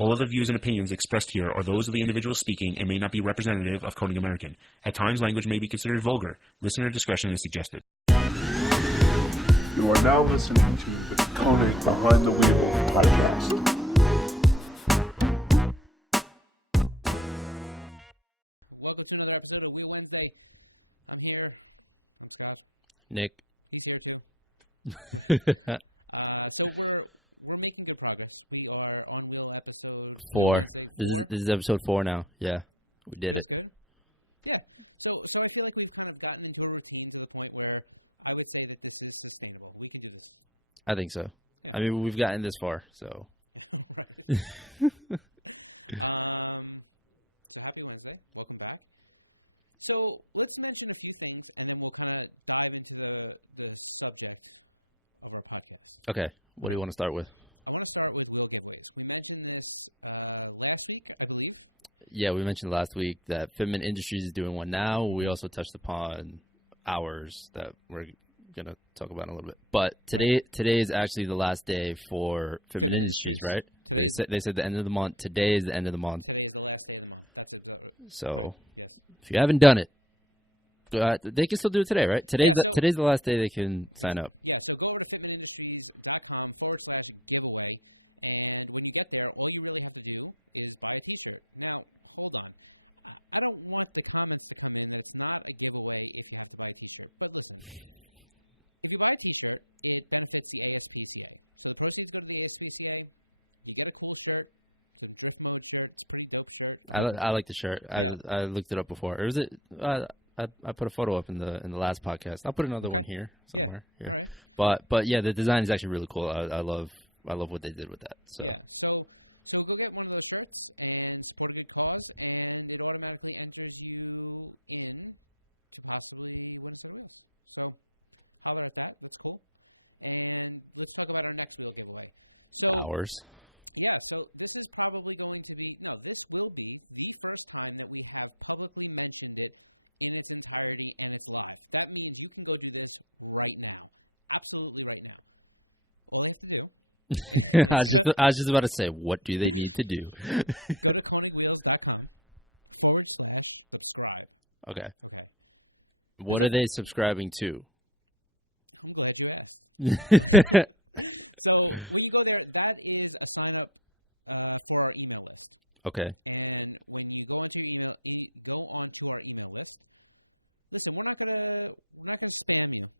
All of the views and opinions expressed here are those of the individual speaking and may not be representative of Konig American. At times, language may be considered vulgar. Listener discretion is suggested. You are now listening to the Konig Behind the Wheel podcast. Welcome to another episode of Wheel Wednesday. I'm here. I'm Scott. Nick. He's here too. So we're making good progress. We are on Wheel episode 4. Wednesday 4. This is episode 4 now. Yeah, we did Feels it. Good. Yeah. So I feel like we've kind of gotten into a routine to the point where I would say that this is sustainable. We can do this. I think so. Yeah. I mean, we've gotten this far, so. Right. So happy Wednesday. Welcome back. So let's mention a few things, and then we'll kind of dive into the subject of our podcast. Okay. What do you want to start with? I want to start with wheel giveaways. We mentioned this last week, I believe. Yeah, we mentioned last week that Fitment Industries is doing one now. We also touched upon ours that we're going to talk about in a little bit. But today is actually the last day for Fitment Industries, right? They said the end of the month. Today is the end of the month. Today is the last day of the month. That's it. So, right. Yes. If you haven't done it, they can still do it today, right? Today's the last day they can sign up. Yeah, so go over to fitmentindustries.com/giveaway, and when you get there, all you really have to do is buy a T-shirt. Now, hold on. I don't want the comments to come in that it's not a giveaway if you have to buy a T-shirt. But listen, if you buy a T-shirt, it benefits the ASPCA. So the proceeds go to the ASPCA. You get a cool shirt. Some drift mode shirt. It's a pretty dope shirt. I like the shirt. Yeah. I looked it up before. Or was it? I put a photo up in the last podcast. I'll put another one here somewhere. Yeah. All right. But yeah, the design is actually really cool. I love what they did with that. So. Yeah. So go get one of those shirts and support a good cause, and it automatically enters you in to possibly win a set of wheels. So holler at that. That's cool. And let's talk about our next wheel giveaway. So ours. Yeah, so this is probably going to be – no, this will be the first time that we have publicly mentioned it in its entirety and it's live. That means you can go do this right now. Absolutely right now. All they have to do I was just about to say, what do they need to do? Go to konigwheels.com/subscribe. Okay. Okay. What are they subscribing to? I'm glad you asked. So when you go there, that is a sign up for our email list. Okay. And when you go onto your onto our email list. Listen, we're not gonna spam you.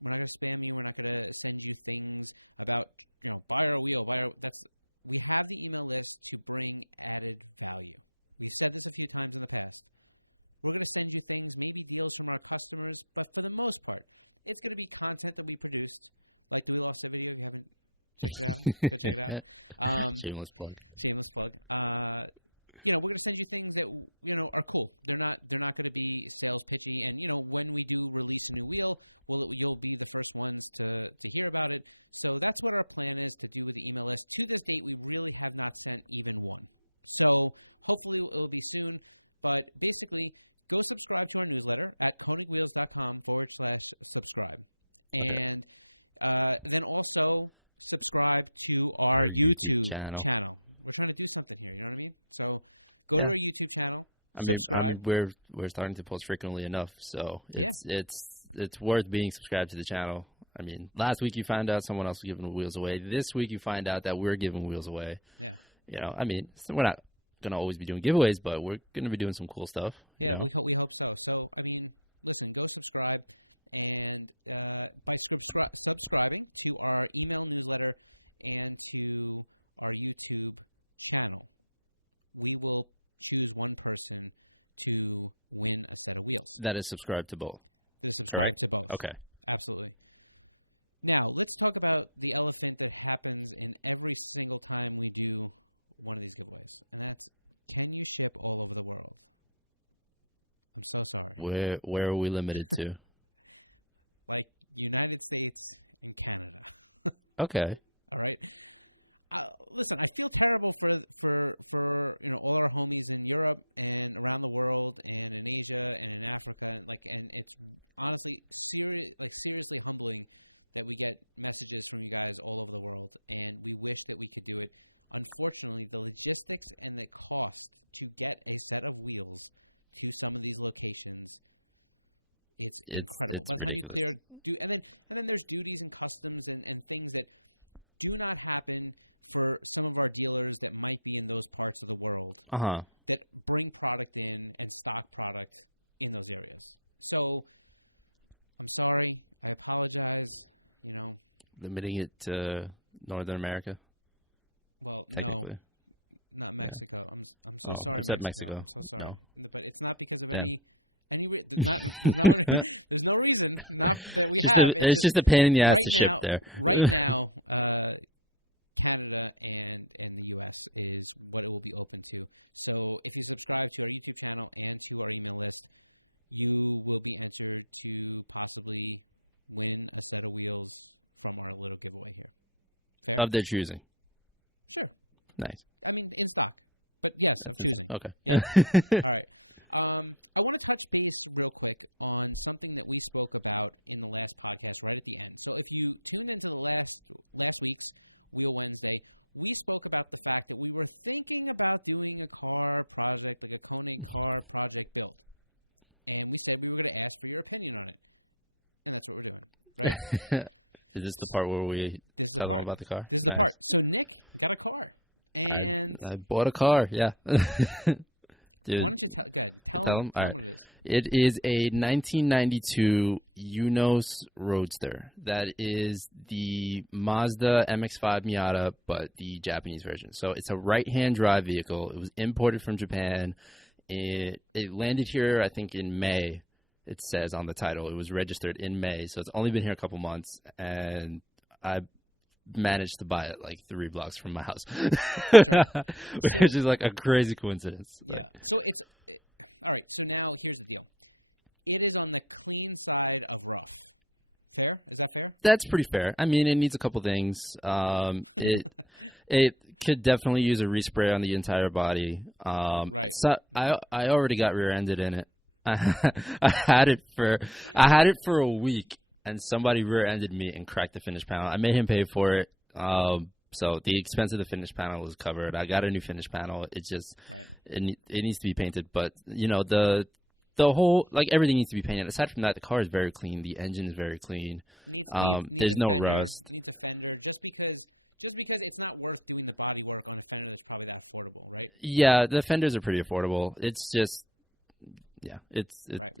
We're not gonna spam you. We're not gonna send you things about buy our wheel, we have the email list to bring added value. We've said this a few times in the past. We're gonna send you things, maybe deals from our customers, but for the most part, it's gonna be content that we produced. Like the Wheel Offset video, if you haven't checked it out, go check it out. Shameless plug. Shameless plug. We're going to send you things that are cool. They're not going to be sales pitchy. And when we do release a new wheel, you'll be the first ones to hear about it. So that's what our plan is to do with the email list. To this date, we really have not sent even one. So hopefully it will be soon. But basically, go subscribe to our newsletter at konigwheels.com/subscribe. And then also subscribe to our YouTube channel. We're trying to do something here. You know what I mean? So go to our YouTube channel, subscribe. We're starting to post frequently enough, so it's worth being subscribed to the channel. I mean, last week you found out someone else was giving wheels away. This week you find out that we're giving wheels away. Yeah. I mean, we're not going to always be doing giveaways, but we're going to be doing some cool stuff. Yeah, we hope so. So, I mean, listen, go subscribe. And by subscribing to our email newsletter and to our YouTube channel, we will choose one person to win a set of wheels. That is subscribed to both. That is subscribed to both. Okay. Absolutely. Now, let's talk about the elephant that happens in every single time we do one of these giveaways. And that's, can you ship all over the world? I'm so sorry. Where are we limited to? Like United States and Canada. Okay. All right. Listen, I feel terrible for all our homies in Europe and around the world and in Asia and in Africa, and it's honestly seriously humbling that we get messages from you guys all over the world, and we wish that we could do it unfortunately, the logistics and the cost to get a set of wheels to some of these locations, it's incredible. By the time you clear, and then there's duties and customs and things that do not happen for some of our dealers that might be in those parts of the world that bring product in and stock product in those areas. So I'm sorry. I apologize. Limiting it to Northern America. Well, no, not Mexico. I'm so sorry, Mexico. I'm so sorry, but it's not because of any. There's no reason not that we have. It's just a pain in the ass to ship there. Right now, Canada and the U.S. is what it will be open to. So if you subscribe to our YouTube channel and to our email list, you will be entered to possibly win a set of wheels from our little giveaway here. Fair? Of their choosing. Sure. Nice. I mean, in stock. But yes, of choosing. Okay. Yeah. All right. I want to touch base real quick on something that we spoke about in the last podcast right at the end. So if you tuned into the last week's Wheel Wednesday, we spoke about the fact that we were thinking about doing a car project, like a Konig car project build. And we said we were going to ask for your opinion on it. And that's what we're doing, right? Is this the part where we tell them about the car? This is the part. So Nick got a car. And I bought a car, yeah. Dude, why don't you tell them what it is. It is a 1992 Unos Roadster. That is the Mazda MX-5 Miata, but the Japanese version. So it's a right-hand drive vehicle. It was imported from Japan. It landed here, I think, in May. It says on the title. It was registered in May, so it's only been here a couple months, and I managed to buy it like 3 blocks from my house. That's right. Which is like a crazy coincidence. Yeah. So all right. So now here's the deal. It is on the clean side of rough. Fair? Is that fair? That's pretty fair. I mean, it needs a couple things. It could definitely use a respray on the entire body. Right. So I already got rear-ended in it. I had it for a week, and somebody rear-ended me and cracked the finish panel. I made him pay for it. So the expense of the finish panel was covered. I got a new finish panel. It's just it needs to be painted. But the whole, like, everything needs to be painted. Aside from that, the car is very clean. The engine is very clean. Needs there's no rust. Needs a fender. Just because it's not worth doing the body work on a fender that's probably that affordable, right? Yeah, the fenders are pretty affordable. It's just, right.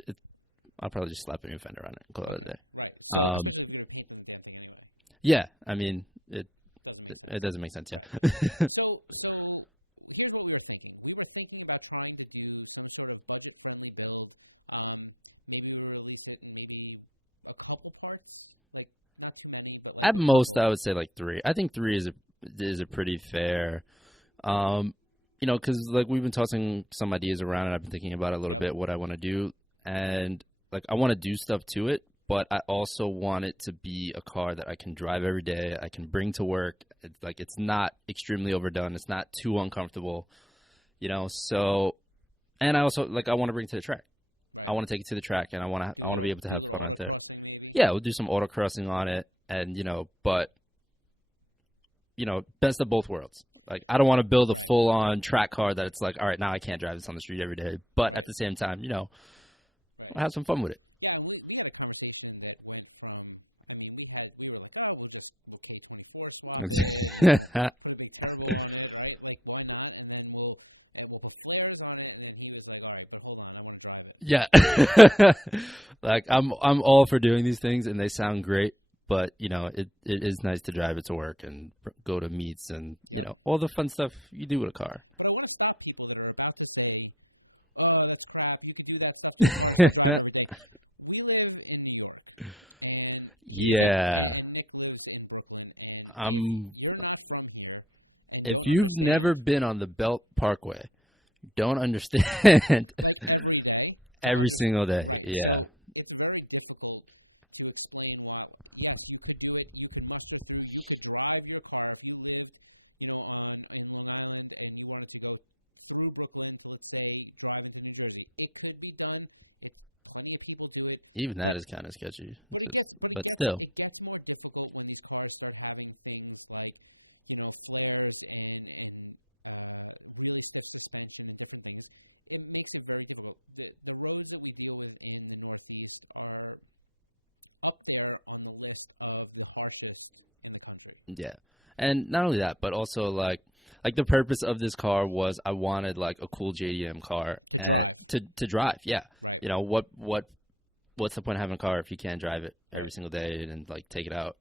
I'll probably just slap a new fender on it and call it a day. Right. So especially if you're going to paint the damn thing anyway. Yeah, I mean, it doesn't make sense. It doesn't make sense. Yeah. Right. So here's what we were thinking. We were thinking about trying to do some sort of budget-friendly build. Maybe we release it in maybe a couple parts, like not too many, but like at most, I would say like 3. I think 3 is a pretty fair. Because like we've been tossing some ideas around, and I've been thinking about it a little bit what I want to do, and like I want to do stuff to it, but I also want it to be a car that I can drive every day. I can bring to work. It's not extremely overdone. It's not too uncomfortable, So, and I also I want to bring it to the track. Right. I want to take it to the track, and I want to be able to have a little autocrossing, maybe. Yeah, we'll do some autocrossing on it, and but best of both worlds. Like, I don't want to build a full-on track car that it's like, all right, now I can't drive this on the street every day, but at the same time, I'll have some fun with it. Yeah, and we had a conversation that went from, I mean, we were like, oh, we'll K24 swap it, and put a big turbo on it, right? Like, why not? And then we'll put flares on it, and then he was like, all right, but hold on, I want to drive it. Yeah. Like, I'm all for doing these things, and they sound great, but, it is nice to drive it to work and go to meets and, all the fun stuff you do with a car. But I want to stop people that are about to say, oh, that's crap, you could do that stuff to the car and still drive it every day. We live in New York, and and Nick lives in Brooklyn, and if you're not from here and don't understand... If you've never been on the Belt Parkway, don't understand. Like every day? Every single day. Right. Yeah. So it's very difficult to explain why. Yes, you could do it. You could muster through. You could drive your car if you lived, in Long Island and you wanted to go through Brooklyn to, let's say, drive into New Jersey. It could be done. It's plenty of people do it. Even that is kind of sketchy. But it gets more difficult when these cars start having things like flares and really stiff suspension and different things, it makes it very difficult. The roads that we deal with in the Northeast are up there on the list of the harshest in the country. Yeah. And not only that, but also like the purpose of this car was I wanted like a cool JDM car To drive. To drive, yeah. Right. What's the point of having a car if you can't drive it every Right. single day and like take it out,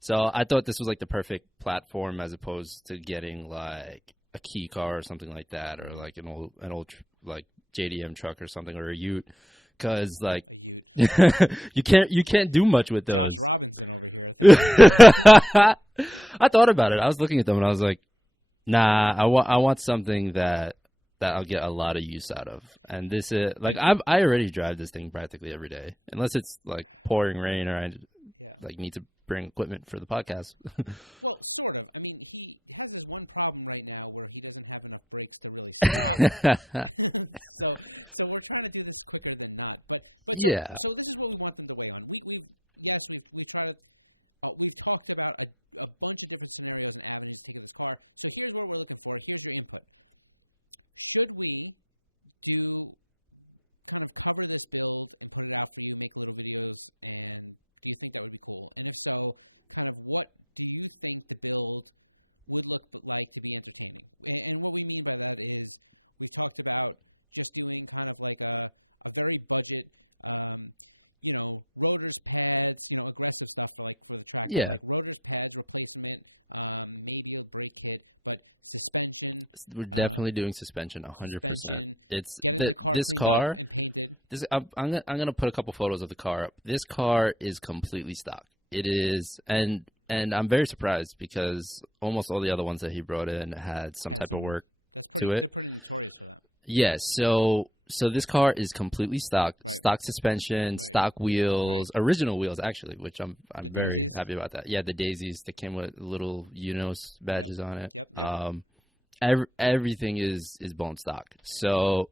So I thought this was like the perfect platform as opposed to getting like a key car or something like that, or like an old like JDM truck or something, or a Ute, because like A Ute. you can't do much with those. Josh Robinson over here. I think. I thought about it. I was looking at them and I was like, nah, I want something that I'll get a lot of use out of. And this is like I already drive this thing practically every day, unless it's like pouring rain or I like need to bring equipment for the podcast. Well, sort of. I mean, he has this one problem right now where he doesn't have enough brakes to really stop. so we're trying to do this quicker than not. But so this is what we want them to weigh on. We've tried to we've talked about a bunch of different scenarios and avenues to take this car. So here's what we're looking for. Here's your input. Should we kind of cover this build and put it out for you, make little videos, and do you think that would be cool? And if so, kind of what do you think the build would look like to be entertaining? And what we mean by that is we've talked about just doing kind of like a very budget, rotors, pads, aggressive stuff for the track. Yeah. But like rotors, pads, replacement, maybe a brake kit, but suspension. We're definitely doing suspension 100%. Suspension. It's getting the car cleaned up and painted. I'm gonna put a couple photos of the car up. This car is completely stock. It is, and I'm very surprised because almost all the other ones that he brought in had some type of work. That's pretty. To it. They're pretty notorious for that. Yes. So this car is completely stock, Right. stock suspension, Right. stock wheels, Right. original wheels actually, which I'm The very daisies? happy about that. Yeah, the daisies that came with little UNOS badges on it. Yep. Everything is bone stock. So,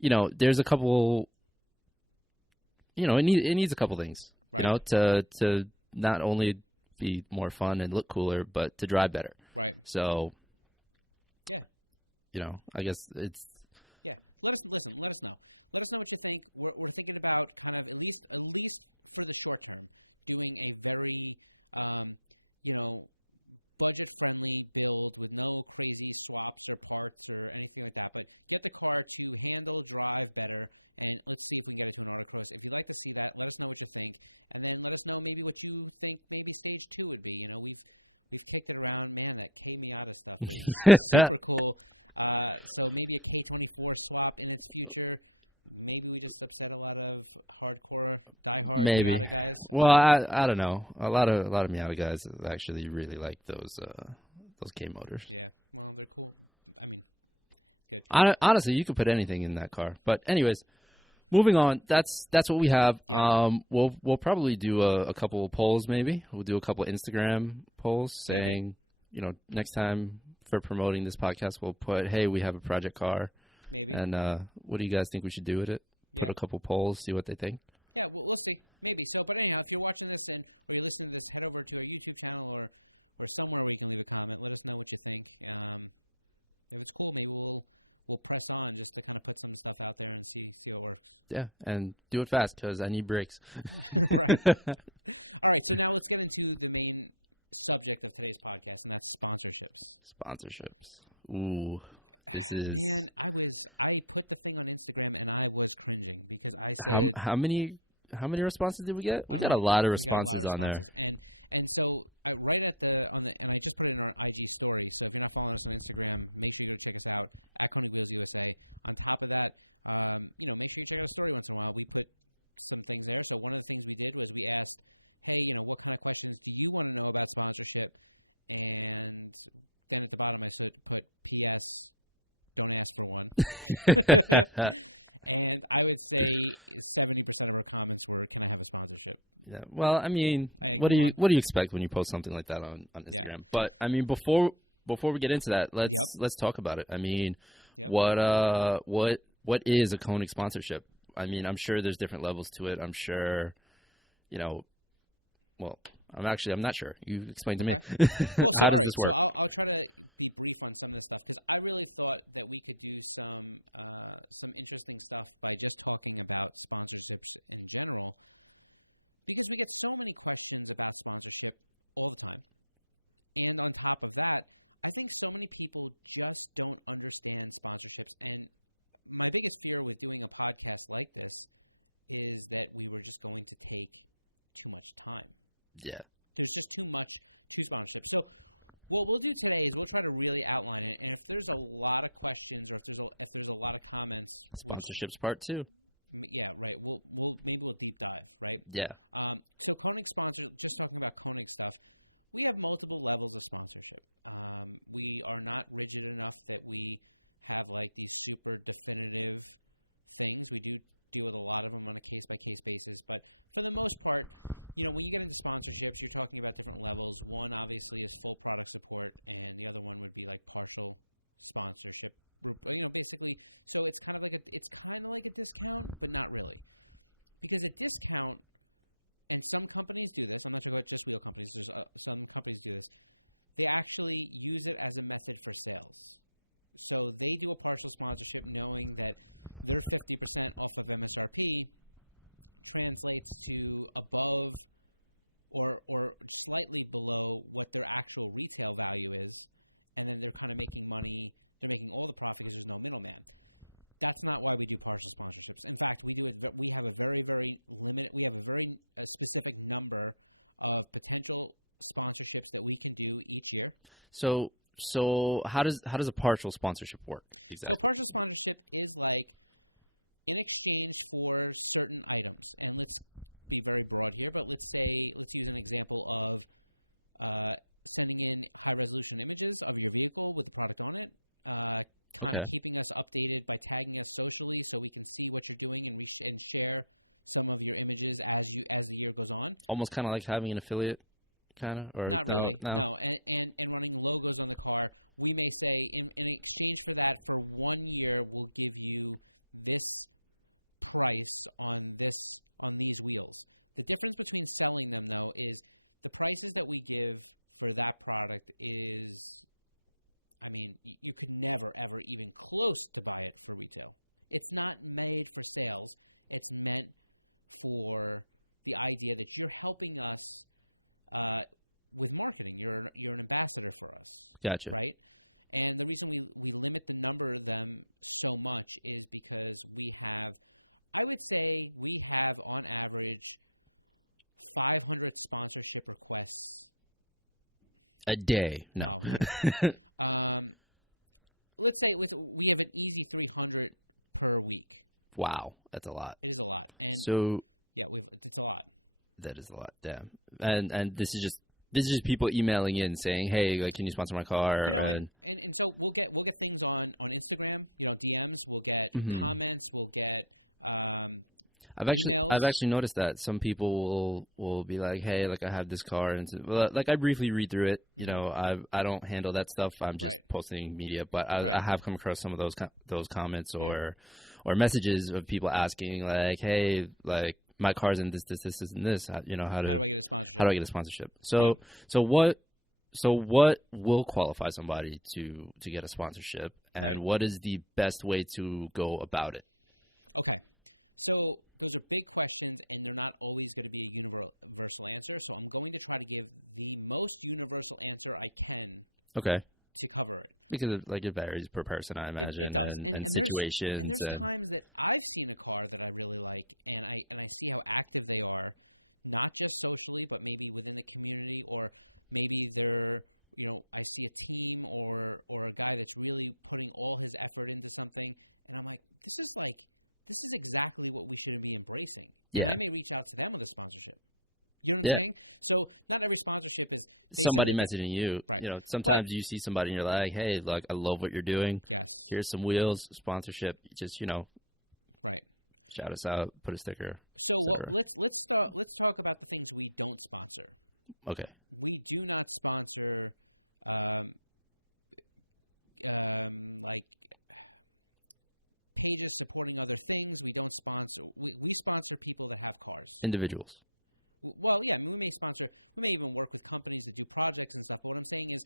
there's a couple. It needs a couple things. Right. To not only be more fun and look cooler, but to drive better. Right. So. Yeah. I guess it's. Yeah. Let us know. Let us know what you think. We're thinking about kind of at least for the short term, doing a very budget friendly build with no crazy swaps or parts or anything like that. But get the car to handle, drive better, and let's see if we can get it to an autocross. If you'd like to see that, let us know what you think, and then let us know maybe what you think maybe stage 2 would be. We've kicked it around. Man, that K Miata stuff is super cool. So maybe a K24 swap in its future. Maybe we just upset a lot of hardcore, diehard Miata guys. Well, I don't know. A lot of Miata guys actually really like those K motors. Yeah, well, they're cool. I mean, good. Honestly, you could put anything in that car. But anyways, moving on. That's what we have. Yeah. We'll probably do a couple of polls. Maybe we'll do a couple of Instagram polls saying, next time for promoting this podcast, we'll put, hey, we have a project car. Maybe. And what do you guys think we should do with it? Yeah. Put a couple polls, see what they think. Yeah, we'll see. Maybe. So, but anyhow, if you're watching this or you're listening to this, head over to our YouTube channel or somewhere where you can leave a comment. Let us know what you think. If it's cool, maybe we'll press on just to kind of put some stuff out there and see how it works. Yeah, and do it fast because I need brakes. Right. All right, so now let's get into the main subject of today's podcast, and that's sponsorships. Ooh. This is Man, I put the thing on Instagram and I was cringing because I said how many responses did we get? We got a lot of responses on there. And so right at and I just put it in our IG story. So if you're not following us on Instagram, make sure you go check us out at Konig Wheels USA. On top of that, make sure you check out a story once in a while. We put some things there. So one of the things we did was we asked, hey, what kind of questions do you want to know about sponsorship? And then at the bottom I put P.S. Don't ask for one. And I would say 70% of our comments were, "Can I have a sponsorship?" Yeah. Well, I mean, what do you expect when you post something like that on Instagram? Yeah. But I mean, before we get into that, let's talk about it. I mean, what is a Konig sponsorship? I mean, I'm sure there's different levels to it. I'm sure, well, I'm not sure. You explain to me. Well, so How all does right. this So work? I'll try to be brief on some of this stuff because I really thought that we could do some interesting stuff by just talking about sponsorships in general, because we get so many questions about sponsorship all the time, and on top of that, I think so many people just don't understand sponsorships. And my biggest fear with doing a podcast like this is that we were just going to take too much time. Yeah. There's just too much to sponsorship. So what we'll do today is we'll try to really outline it. And if there's a lot of questions or if there's a lot of comments, Sponsorships part 2. yeah, right. We'll deep dive, right? Yeah. So Konig sponsor. Just talking about Konig stuff. We have multiple levels of sponsorship. We are not rigid enough that we have like these super definitive things. We do deal with a lot of them on a case-by-case basis. But for the most part, when you get into sponsorships, you're talking about different levels. One, obviously, is full product support, and the other one would be like partial sponsorship. Basically, so it's kind of like a discount, but not really. Because a discount, and some companies do this. I'm not talking about just wheel companies. There's some companies do this. They actually use it as a method for sales. So they do a partial sponsorship knowing that their 50% off of MSRP translates to above or slightly below what their actual retail value is, and then they're kind of making money. They're making all the profit because there's no middleman. That's not why we do partial sponsorships. In fact, we do it. We have a very, very limited. We have a very specific number of potential sponsorships that we can do each year. So how does a partial sponsorship work? Exactly. So partial sponsorship is like in exchange for certain items, and let's be very broad here, but let's use an example of sending in high resolution images of your vehicle with the product on it, kind of keeping us updated by tagging us socially so we can see what you're doing and share some of your images as the year goes on. Almost kind of like having an affiliate. Kind of, or not really, no. And running logos on the car. We may say in exchange for that, for 1 year, we'll give you this price on these wheels. The difference between selling them, though, is the prices that we give for that product is, I mean, you could never, ever even close to buy it for retail. It's not made for sales. It's meant for the idea that you're helping us with marketing. You're an ambassador for us. Gotcha. Right? And the reason we limit the number of them so much is because I would say we have on average 500 sponsorship requests a day. No. Let's say we have an easy 300 per week. Wow, that's a lot. It is a lot. And so yeah, it's a lot. That is a lot, damn. And this is just people emailing in saying, "Hey, like, can you sponsor my car?" And so we'll get things on Instagram, DMs. We'll get comments. We'll get emails. I've actually noticed that some people will be like, "Hey, like, I have this car," and like I briefly read through it. I don't handle that stuff. I'm just posting media, but I have come across some of those comments or messages of people asking like, "Hey, like, my car's in this, and this. How do I get a sponsorship? How do I get a sponsorship?" So what will qualify somebody to get a sponsorship, and what is the best way to go about it? Okay, so those are big questions, and they're not always going to be a universal answer. So I'm going to try to give the most universal answer I can. Okay. To cover it. Because it varies per person, I imagine. It does. And situations. And there's times that I've seen a car that I really like, and I see how active they are, not just socially, but maybe within the community, or maybe they're, I see a team or a guy that's really putting all his effort into something, and I'm like, this is exactly what we should be embracing. Yeah. And I may reach out to them with a sponsorship. You know what I'm saying? So not every sponsorship is somebody messaging you. Right. Sometimes you see somebody and you're like, "Hey, look, I love what you're doing. Yes. Here's some wheels, sponsorship. Just right. Shout us out, put a sticker." So let's talk about the things we don't sponsor. Okay. We do not sponsor like pages supporting other things. We don't sponsor. We sponsor people that have cars. Individuals. Well, yeah, I mean, we may even work with companies that do projects and stuff. But what I'm saying is,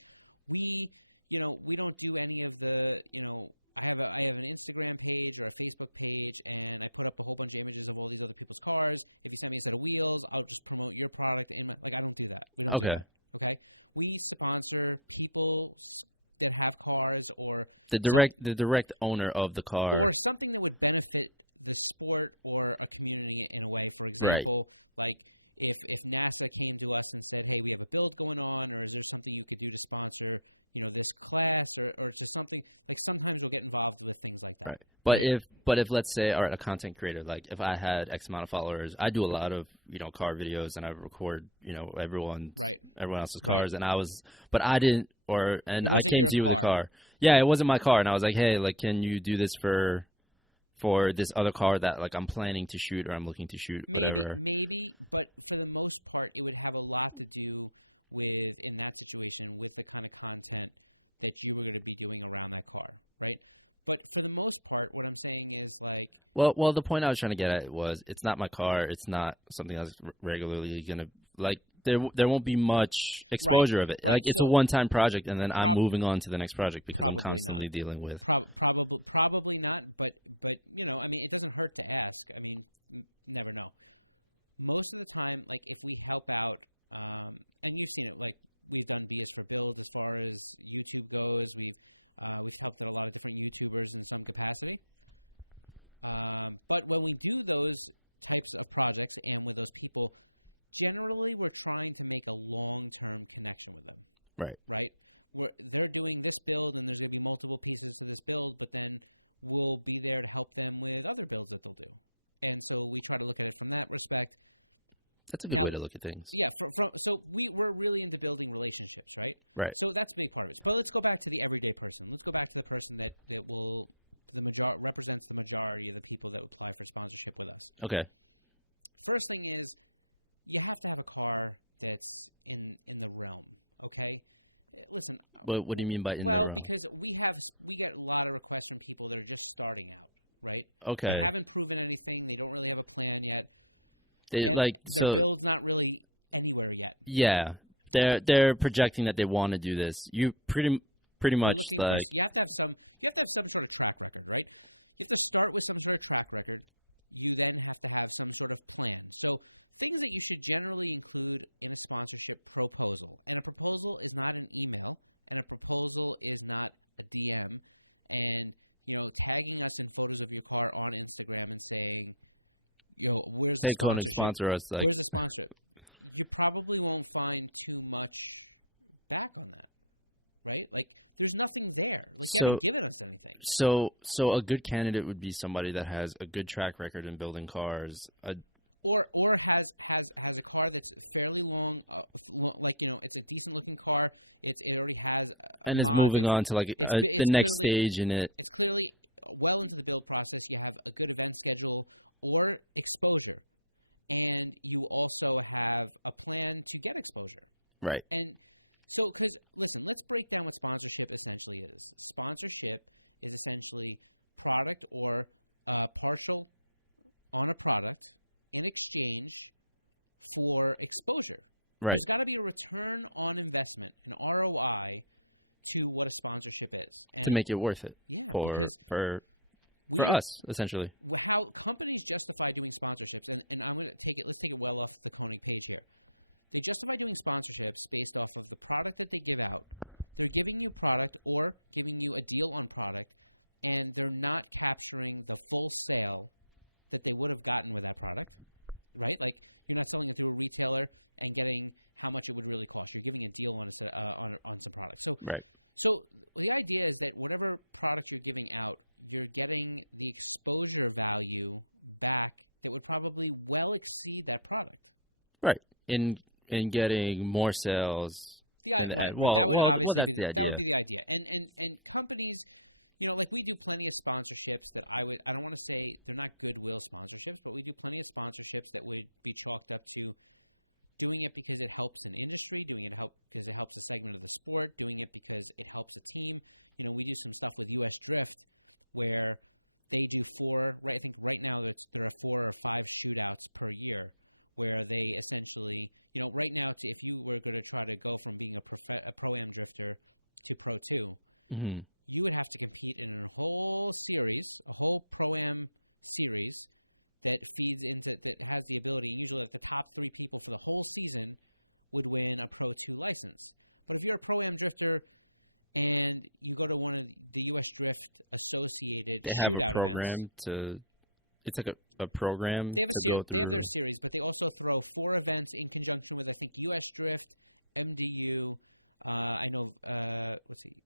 we don't do any of the, I have an Instagram page or a Facebook page, and I put up a whole bunch of images of all these other people's cars. If you send me a set of wheels, I'll just promote your product I don't do that. We don't do that. Okay, we sponsor people that have cars or the direct owner of the car, or something that would benefit the sport or a community in a way. For example, like if NASA came to us and said, "Hey, we have a build going on, or is there something you could do to sponsor, this class, or just something?" Like sometimes we'll get involved with things like that. Right. But if let's say, all right, a content creator, like if I had X amount of followers, I do a lot of car videos and I record everyone else's cars, and I came to you with a car. Yeah, it wasn't my car, and I was like, hey, like, can you do this for this other car that like I'm planning to shoot or I'm looking to shoot? Maybe, but for the most part, it would have a lot to do with, in that situation, with the kind of content that you were going to be doing around that car, right? But for the most part, what I'm saying is like... Well, the point I was trying to get at was it's not my car. It's not something I was regularly going to... Like, there won't be much exposure of it. Right. Like, it's a one-time project, and then I'm moving on to the next project because I'm constantly dealing with... Probably not, but I mean, it doesn't hurt to ask. I mean, never know. Most of the time, like, if we help out... and you've seen it, like, we've done B is for Build as far as YouTube goes. We've helped out a lot of different YouTubers in some capacity. But when we do those types of projects and with those people, generally we're trying to make a long-term connection with them. Right? They're doing this build, and there's going to be multiple pieces to this build, but then we'll be there to help them with other builds that they'll do. And so we try to look at it from that respect. That's a good way to look at things. Yeah, so we're really into building relationships, right? Right. So that's a big part of it. But let's go back to the everyday person. Let's go back to the person that represents the majority of the people that apply for sponsorship with us. Okay. First thing is, you have to have a car that's in the realm. Okay. Listen. What do you mean by in the realm? Well, because we get a lot of requests from people that are just starting out, right? Okay. They haven't proven anything. They don't really have a plan yet. Their build's not really anywhere yet. Yeah, they're projecting that they want to do this. You pretty much like you have to have some sort of track record, right? You have to start with some sort of track record. You then have to have some sort of plan. So things that you should generally include in a sponsorship proposal, and a proposal is not an email, and a proposal is not a DM, and tagging us in photos of your car on Instagram and saying, where's the sponsorship? Sponsor us, where's the sponsorship? You probably won't find too much back on that, right? Like, there's nothing there. Like, you haven't given us anything. So a good candidate would be somebody that has a good track record in building cars, or has a car that's fairly long, it's a decent looking car. It already has and is moving on to the next stage in it. It's clearly well into the build process. You have a good event schedule or exposure, and you also have a plan to get exposure. Right. And so, because, listen, let's break down what sponsorship essentially is. Sponsorship is essentially product or partial on a product in exchange for exposure. Right. There's got to be a return on investment, an ROI, to what a sponsorship is. And to make it worth it. Yeah, because for us, essentially. How companies justify doing sponsorships, and I'm going to let's take it well off the Konig page here. They justify doing sponsorships based off of the product that they give out. They're giving you product or giving you a deal on product, and they're not capturing the full sale that they would have gotten with that product, right? Like, you're not selling it through a retailer and getting how much it would really cost. You're giving a deal on some product. So, right. So the idea is that whatever product you're giving out, you're getting the exposure value back that would probably well exceed that product. Right. In getting more sales. That would be the idea. And companies, like, we do plenty of sponsorships that I don't want to say they're not goodwill sponsorships, but we do plenty of sponsorships that would be chalked up to doing it because it helps an industry, doing it because it helps a segment of the sport, doing it because it helps a team. We do some stuff with US Drift where they do 4, right? I think right now there are 4 or 5 shootouts per year where they essentially, right now, if you were going to try to go from being a Pro-Am drifter to Pro 2, you would have to compete in a whole series, a whole Pro-Am series that feeds into, that has the ability, and usually like the top 3 people for the whole season would win a Pro 2 license. But if you're a Pro-Am drifter and you go to one of the U.S. Drift associated they have shootout a program events, it's like a program. They have their series, but they also throw 4 events in conjunction with, I think, U.S. Drift, MDU. I know,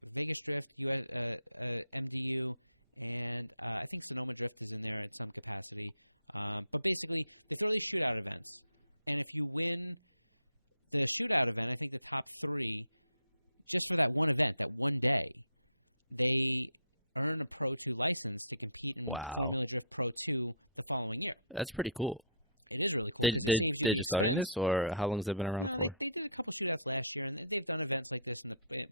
Vegas Drift, MDU, and I think Sonoma Drift is in there in some capacity. But basically, they throw these shootout events, and if you win the shootout event, I think the top 3, just for that one event, that one day, they earn a Pro 2 license to compete in Formula Drift Pro 2 the following year. That's pretty cool. It is really cool because it saves you the expense. This, or how long has it been around? No, for? they did a couple shootouts last year, and they've done events like this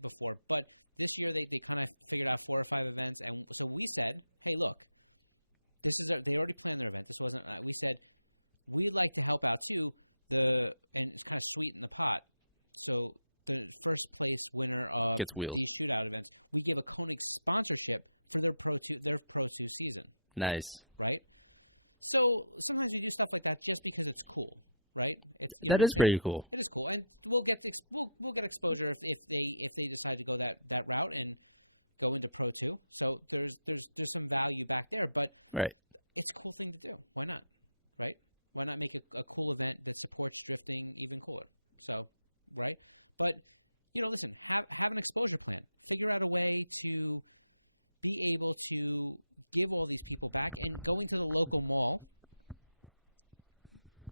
before. But this year, they kind of figured out 4 or 5 events, and so we said, "Hey, look, this is they already planned their event. This wasn't." We said we'd like to help out too. And it's kind of sweeten the pot. So the first place winner of these shootout events, we give a Konig sponsorship for their Pro 2 season. Nice, right? So sometimes we do stuff like that just because it's cool, right? That is pretty cool. It is cool, and we'll get exposure if they decide to go that route and go into Pro 2. So there's some value back there, but it's a cool thing to do. Why not, right? Why not make a cool event that supports drifting even cooler? So, right? But listen, have an exposure plan. Figure out a way to be able to give all these people back, and going to the local mall,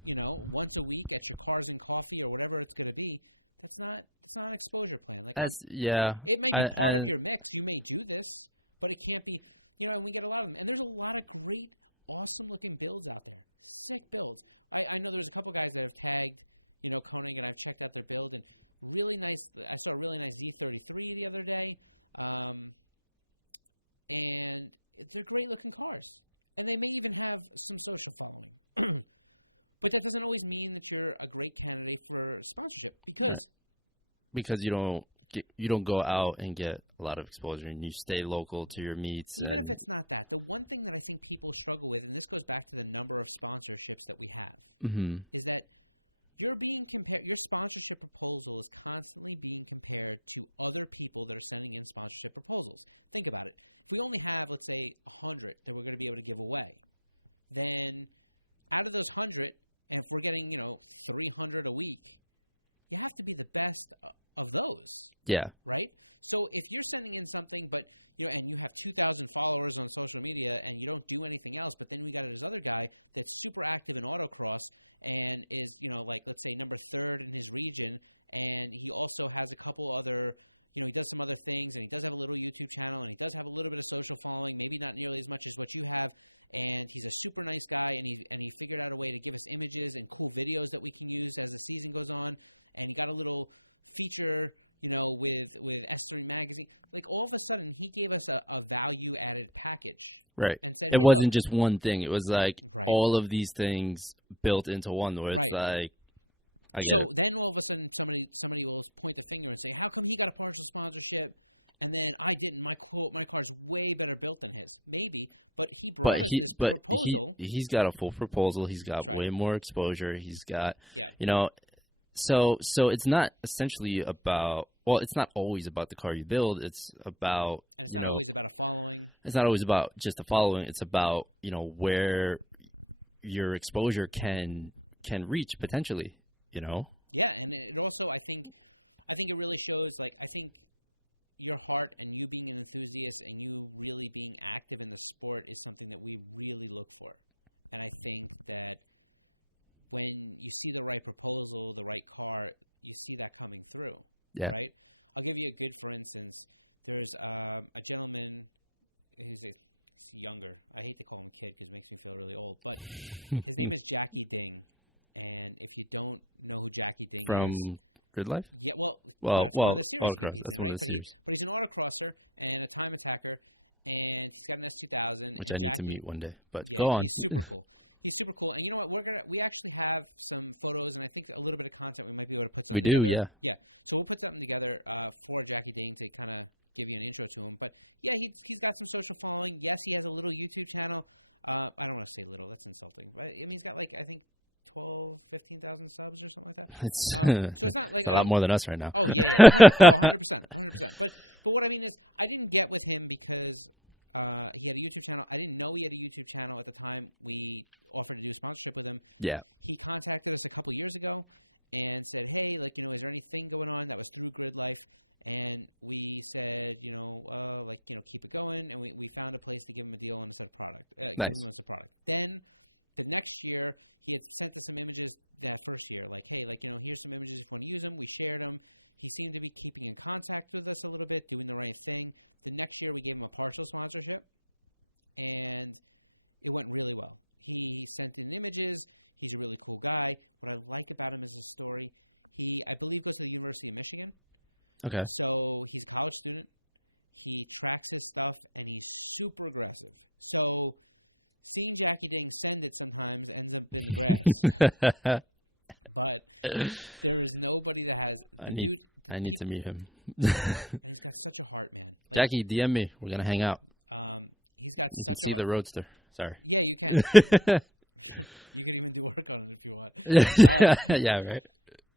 once a week at your Cars and Coffee or whatever it's going to be, that's not an exposure plan. Like, it may be part of your mix. You may do this, but it can't be, and we get a lot of them. And there's a lot of great, awesome looking builds out there. Sick builds. I know there's a couple guys that have tagged, Konig, and I've checked out their build, and really nice. I saw a really nice Z33 the other day. And they're great-looking cars. And they may even have some social following. But that doesn't always mean that you're a great candidate for sponsorship because you don't go out and get a lot of exposure, and you stay local to your meets. Even if it's not that. The one thing that I think people struggle with, and this goes back to the number of sponsorships that we have, is that you're being compared. Your sponsorship proposal is constantly being compared to other people that are sending in sponsorship proposals. Think about it. If we only have, let's say, 100 that we're going to be able to give away, then out of those 100, and if we're getting 300 a week, you have to be the best of those. Yeah. Right? So if you're sending in something, but and you have 2,000 followers on social media and you don't do anything else, but then we got this other guy that's super active in autocross and is, like, let's say number 3rd in his region, and he also has a couple other, he does some other things, and he does have a little YouTube channel, and he does have a little bit of social following, maybe not nearly as much as what you have, and he's a super nice guy, and he figured out a way to give us images and cool videos that we can use as the season goes on, and he got a little feature, with S3 magazine. Like, all of a sudden, he gave us a value-added package. Right. And said, it wasn't just one thing. It was like all of these things built into one, where it's like, then all of a sudden, somebody will point the finger and say, how come he got a partial sponsorship and then I didn't? My car's way better built than his. Maybe, but he brought us this proposal. He's got a full proposal. He's got way more exposure. He's got, So it's not essentially about, it's not always about the car you build. It's about, and it's not always about a following. It's not always about just a following. It's about, where your exposure can reach potentially, Yeah, and it also, I think it really shows, like, I think your heart and you being an enthusiast and you really being active in the sport is something that we really look for. And I think that when you see the right proposal, the right car, you see that coming through, right? I'll give you a good, for instance. There's a gentleman who's younger. I hate to call him a kid because it makes me feel really old, but his name is Jackie Ding. And if you don't know who Jackie Ding is... From Grid Life? Yeah, that's one of the series he competes in, right? But he's an autocrosser and a time attacker, and he's got an S2000. Which and I need Jackie, to meet one day. But yeah, go on. he's super cool. He's super cool. And you know what? We actually have some photos and I think a little bit of content we might be able to put something together. We do, yeah. Yeah. So we'll put something together for Jackie Ding to kind of give you an intro to him. But yeah, he's got some social following. Yes, he has a little YouTube channel. I don't want to say little. That's insulting. But I mean, he's got like, I think, 12, 15,000 subs or something like that. So it's not like a lot more than us right now. Oh yeah, 100%. But what I mean is, I didn't get with him because he had a YouTube channel. I didn't know he had a YouTube channel at the time we offered to do a sponsorship with him. Yeah. He contacted us a couple years ago and said, "Hey, like, you know, is there anything going on?" That was through Grid Life, and we said, you know, like, you know, keep it going, and we found a place to give him a deal on a set of product. Nice. Give him a product. Then the next year, he had sent us some images that first year, like, hey, like, you know, here's some images if you want to use them. We shared them. He seemed to be keeping in contact with us a little bit, doing the right thing. The next year, we gave him a partial sponsorship, and it went really well. He sent in images. He's a really cool guy. What I like about him is his story. He, I believe, goes to the University of Michigan. Okay. So he's a college student. He tracks his stuff, and he's super aggressive. So seeing Jackie Ding send it sometimes ends up in the grass. But there is nobody that has I need to meet him. And he's got such a heart, man. Like, Jackie, DM me. We're gonna hang out. He's got You such can a see the Roadster. Sorry. Yeah, you can. You could even do work on it if you want. Yeah, right.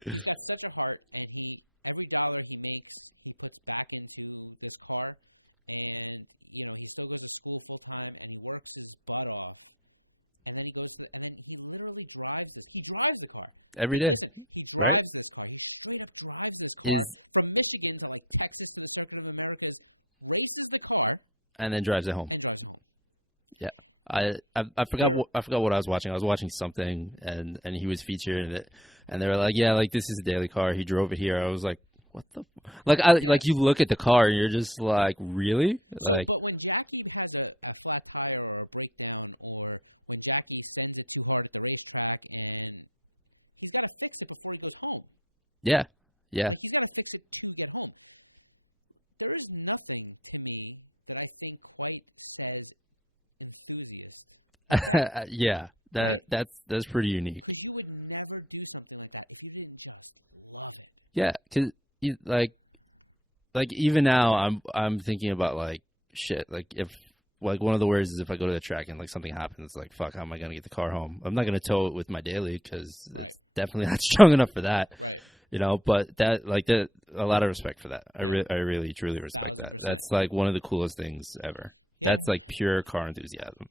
He's got such a heart, and every dollar he makes, he puts back into this car. And, you know, he still goes to school full time, and he works his butt off. And then he goes to and then he literally drives this. He drives the car. Every day. Listen, he drives this car. He straight up drives this car from Michigan to, like, Texas to the Circuit of Americas, races the car. And then drives it home. Yeah. I forgot what I was watching. I was watching something, and he was featured in it. And they were like, yeah, like, this is a daily car. He drove it here. I was like, what the like you look at the car and you're just like, really? So, like, but when Jackie has a flat tire or a breakdown, or when Jackie sends it too hard at the racetrack, and he's got to fix it before he goes home. Yeah. Like, he's got to fix it to get home. There is nothing to me that I think quite says enthusiast. Yeah. Right? That's pretty unique. Because you would never do something like that if you didn't just love it. Yeah, because like even now I'm thinking about, like, shit. Like, if, like, one of the worries is if I go to the track and, like, something happens, like, fuck, how am I gonna get the car home? I'm not gonna tow it with my daily because it's definitely not strong enough for that. Right. You know, but that, like, that, a lot of respect for that. Yeah. I really truly respect 1000%. that. That's, like, one of the coolest things ever. Yeah. That's, like, pure car enthusiasm.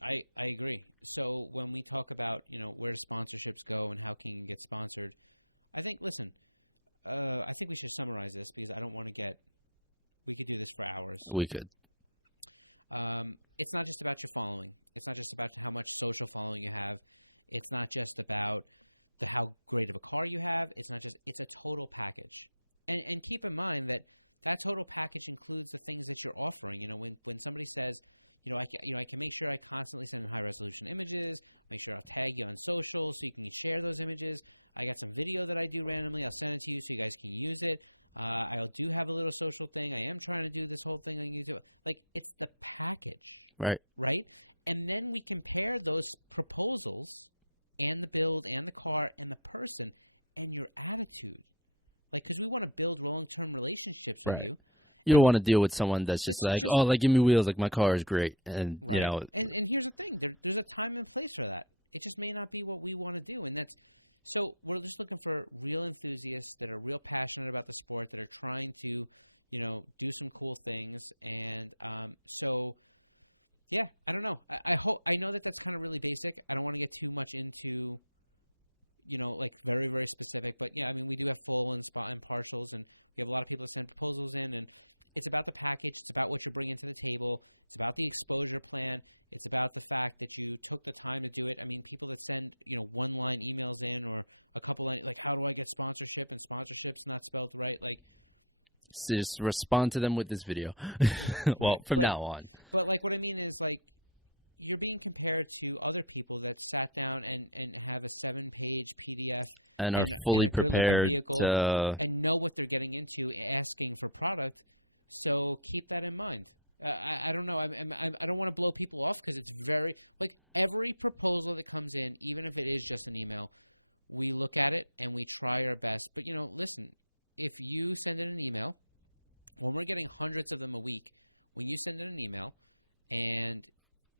I agree. So when we talk about, you know, where sponsorships go and how can you get sponsored, I think, listen, I think we should summarize this because I don't want to get – we could do this for hours. We could. It's not just about your following. It's not just about how much social following you have. It's not just about how great of a car you have. It's not just – it's a total package. And keep in mind that total package includes the things that you're offering. You know, when somebody says – I can make sure I constantly send in high-resolution images, make sure I'll tag you on social so you can share those images. I got some video that I do randomly. I'll send it to you so you guys can use it. I do have a little social thing. I am trying to do this whole thing on YouTube. Like, it's the package. Right? And then we compare those proposals and the build and the car and the person and your attitude. Like, because we want to build long-term relationships with you. You don't want to deal with someone that's just like, oh, like, give me wheels, like, my car is great. And, you know. And here's the thing. There's a time and place for that. It just may not be what we want to do. And so we're just looking for real enthusiasts that are real passionate about the sport, that are trying to, you know, do some cool things. And so, yeah, I don't know. I know that's kind of really basic. I don't want to get too much into, you know, like, very, very specific. But, yeah, I mean, we do have full and partials, and we have a lot of people that send proposals in, and it's about the package. It's about what you're bringing to the table. It's about the exposure plan. It's about the fact that you took the time to do it. I mean, people that send, you know, one-line emails in or a couple line, like, how do I get sponsorship? And sponsorship's not spelled right. Like, so just respond to them with this video. Well, from now on. But, like, what I mean is, like, you're being compared to other people that sat down and have a 7-page PDF and are fully prepared and know what they're getting into, asking for product. So keep that in mind. I don't know. I don't want to blow people off because it's very like every proposal that comes in, even if it is just an email, we look at it and we try our best. But listen, if you send in an email, when we're getting hundreds of them a week, when you send in an email and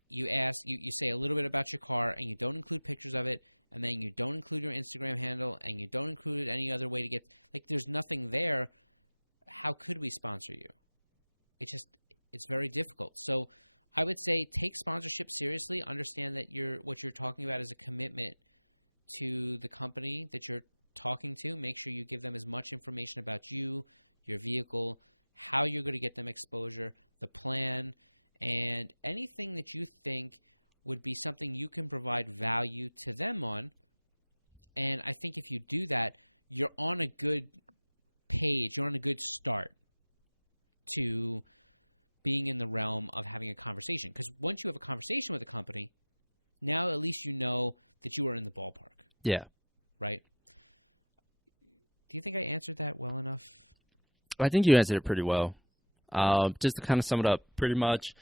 you ask, you say a little bit about your car and you don't include pictures of it, and then you don't include your Instagram handle and you don't include any other way to get like there's nothing there. How could we sponsor you? It's very difficult. So I would say take sponsorship seriously. Understand that what you're talking about is a commitment to the company that you're talking to. Make sure you give them as much information about you, your vehicle, how you're going to get them exposure, the plan, and anything that you think would be something you can provide value to them on. And I think if you do that, you're on a good page. You're on a good start to being in the realm of having a conversation. Because once you have a conversation with a company, now at least you know that you are in the ballpark. Yeah. Right? Do you think I answered that well enough? I think you answered it pretty well. Just to kind of sum it up, pretty much,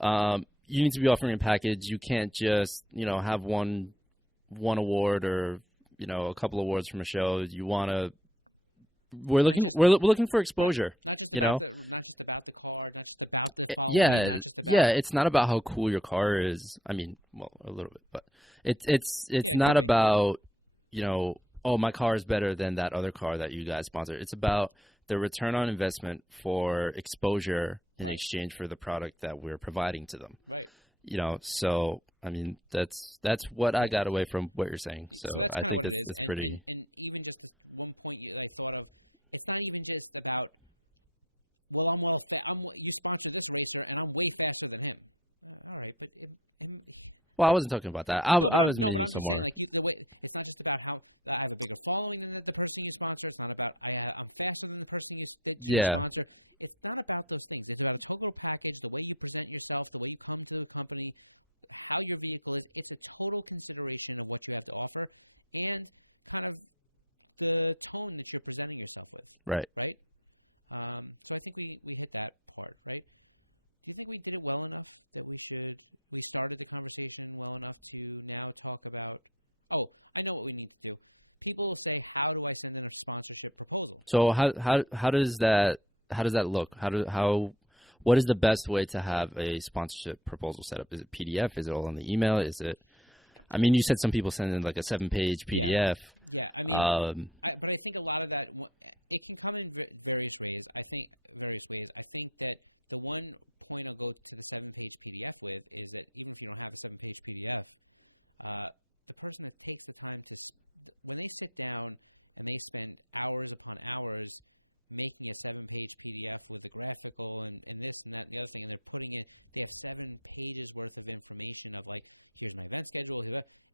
you need to be offering a package. You can't just, have one award or, a couple awards from a show. You want to. We're looking for exposure. Right. Not just about the car, not just about the following, not just about it's not about how cool your car is. I mean, well, a little bit, but it's not about my car is better than that other car that you guys sponsor. It's about the return on investment for exposure in exchange for the product that we're providing to them. Right. So I mean that's what I got away from what you're saying. So that's kind of what it is. And even just this one point I thought of, it's not even just about, well, you sponsor this racer and I'm way faster than him. All right, but well, I wasn't talking about that. But I'm just saying, like the way it's not just about how I have a bigger following than the person you sponsor. It's not about I'm faster than the person you sponsor. It's not about those things. It's about a total package, the way you present yourself, the way you come to the company, how your vehicle is. It's a total consideration of what you have to offer and kind of the tone that you're presenting yourself with. Right. Right? So I think we hit that part, right? Do you think we did it well enough that we started the conversation well enough to now talk about – I know what we need to do. People will say, how do I send in a sponsorship proposal? So how does that look? What is the best way to have a sponsorship proposal set up? Is it PDF? Is it all on the email? Is it – I mean, you said some people send in like a 7-page PDF. Yeah, I mean but I think a lot of that – it can come in various ways. I think that – the one point I'll go to the 7-page PDF with is that even if you don't have a 7-page PDF, the person that takes the time when they sit down and they spend hours upon hours making a 7-page PDF with the graphical and this and that and the other thing, and they're putting in, they have 7 pages worth of information of like, here's my event schedule.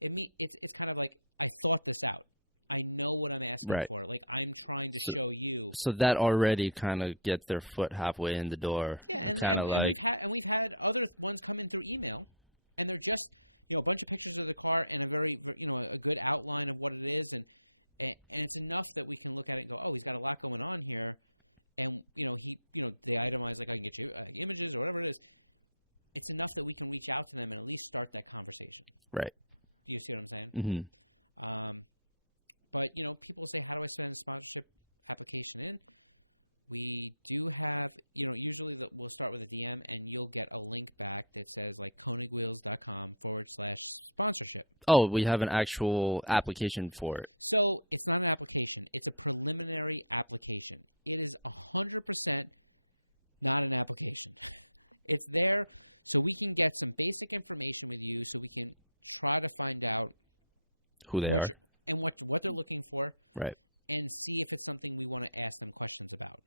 It's kind of like, I thought this out. I know what I'm asking for. Like, I'm trying to show you. So that already kind of gets their foot halfway in the door. Yeah, and we've had other ones come in through email, and they're just a bunch of pictures of the car and a very a good outline of what it is, and it's enough that we can look at it and go, oh, he's got a lot going on here, and they itemize like I can get you images or whatever it is. It's enough that we can reach out to them and at least start that conversation. Right. Do you see what I'm saying? Mm-hmm. But, people say, how do I send a sponsorship application in? We do have, usually we'll start with a DM and you'll get a link back that says like konigwheels.com/sponsorship. Oh, we have an actual application for it. So it's not an application. It's a preliminary application. It is 100% not an application. It's there so we can get some basic information with you so we can try to find out who they are. And what they're looking for, right? And see if it's something we want to ask them questions about.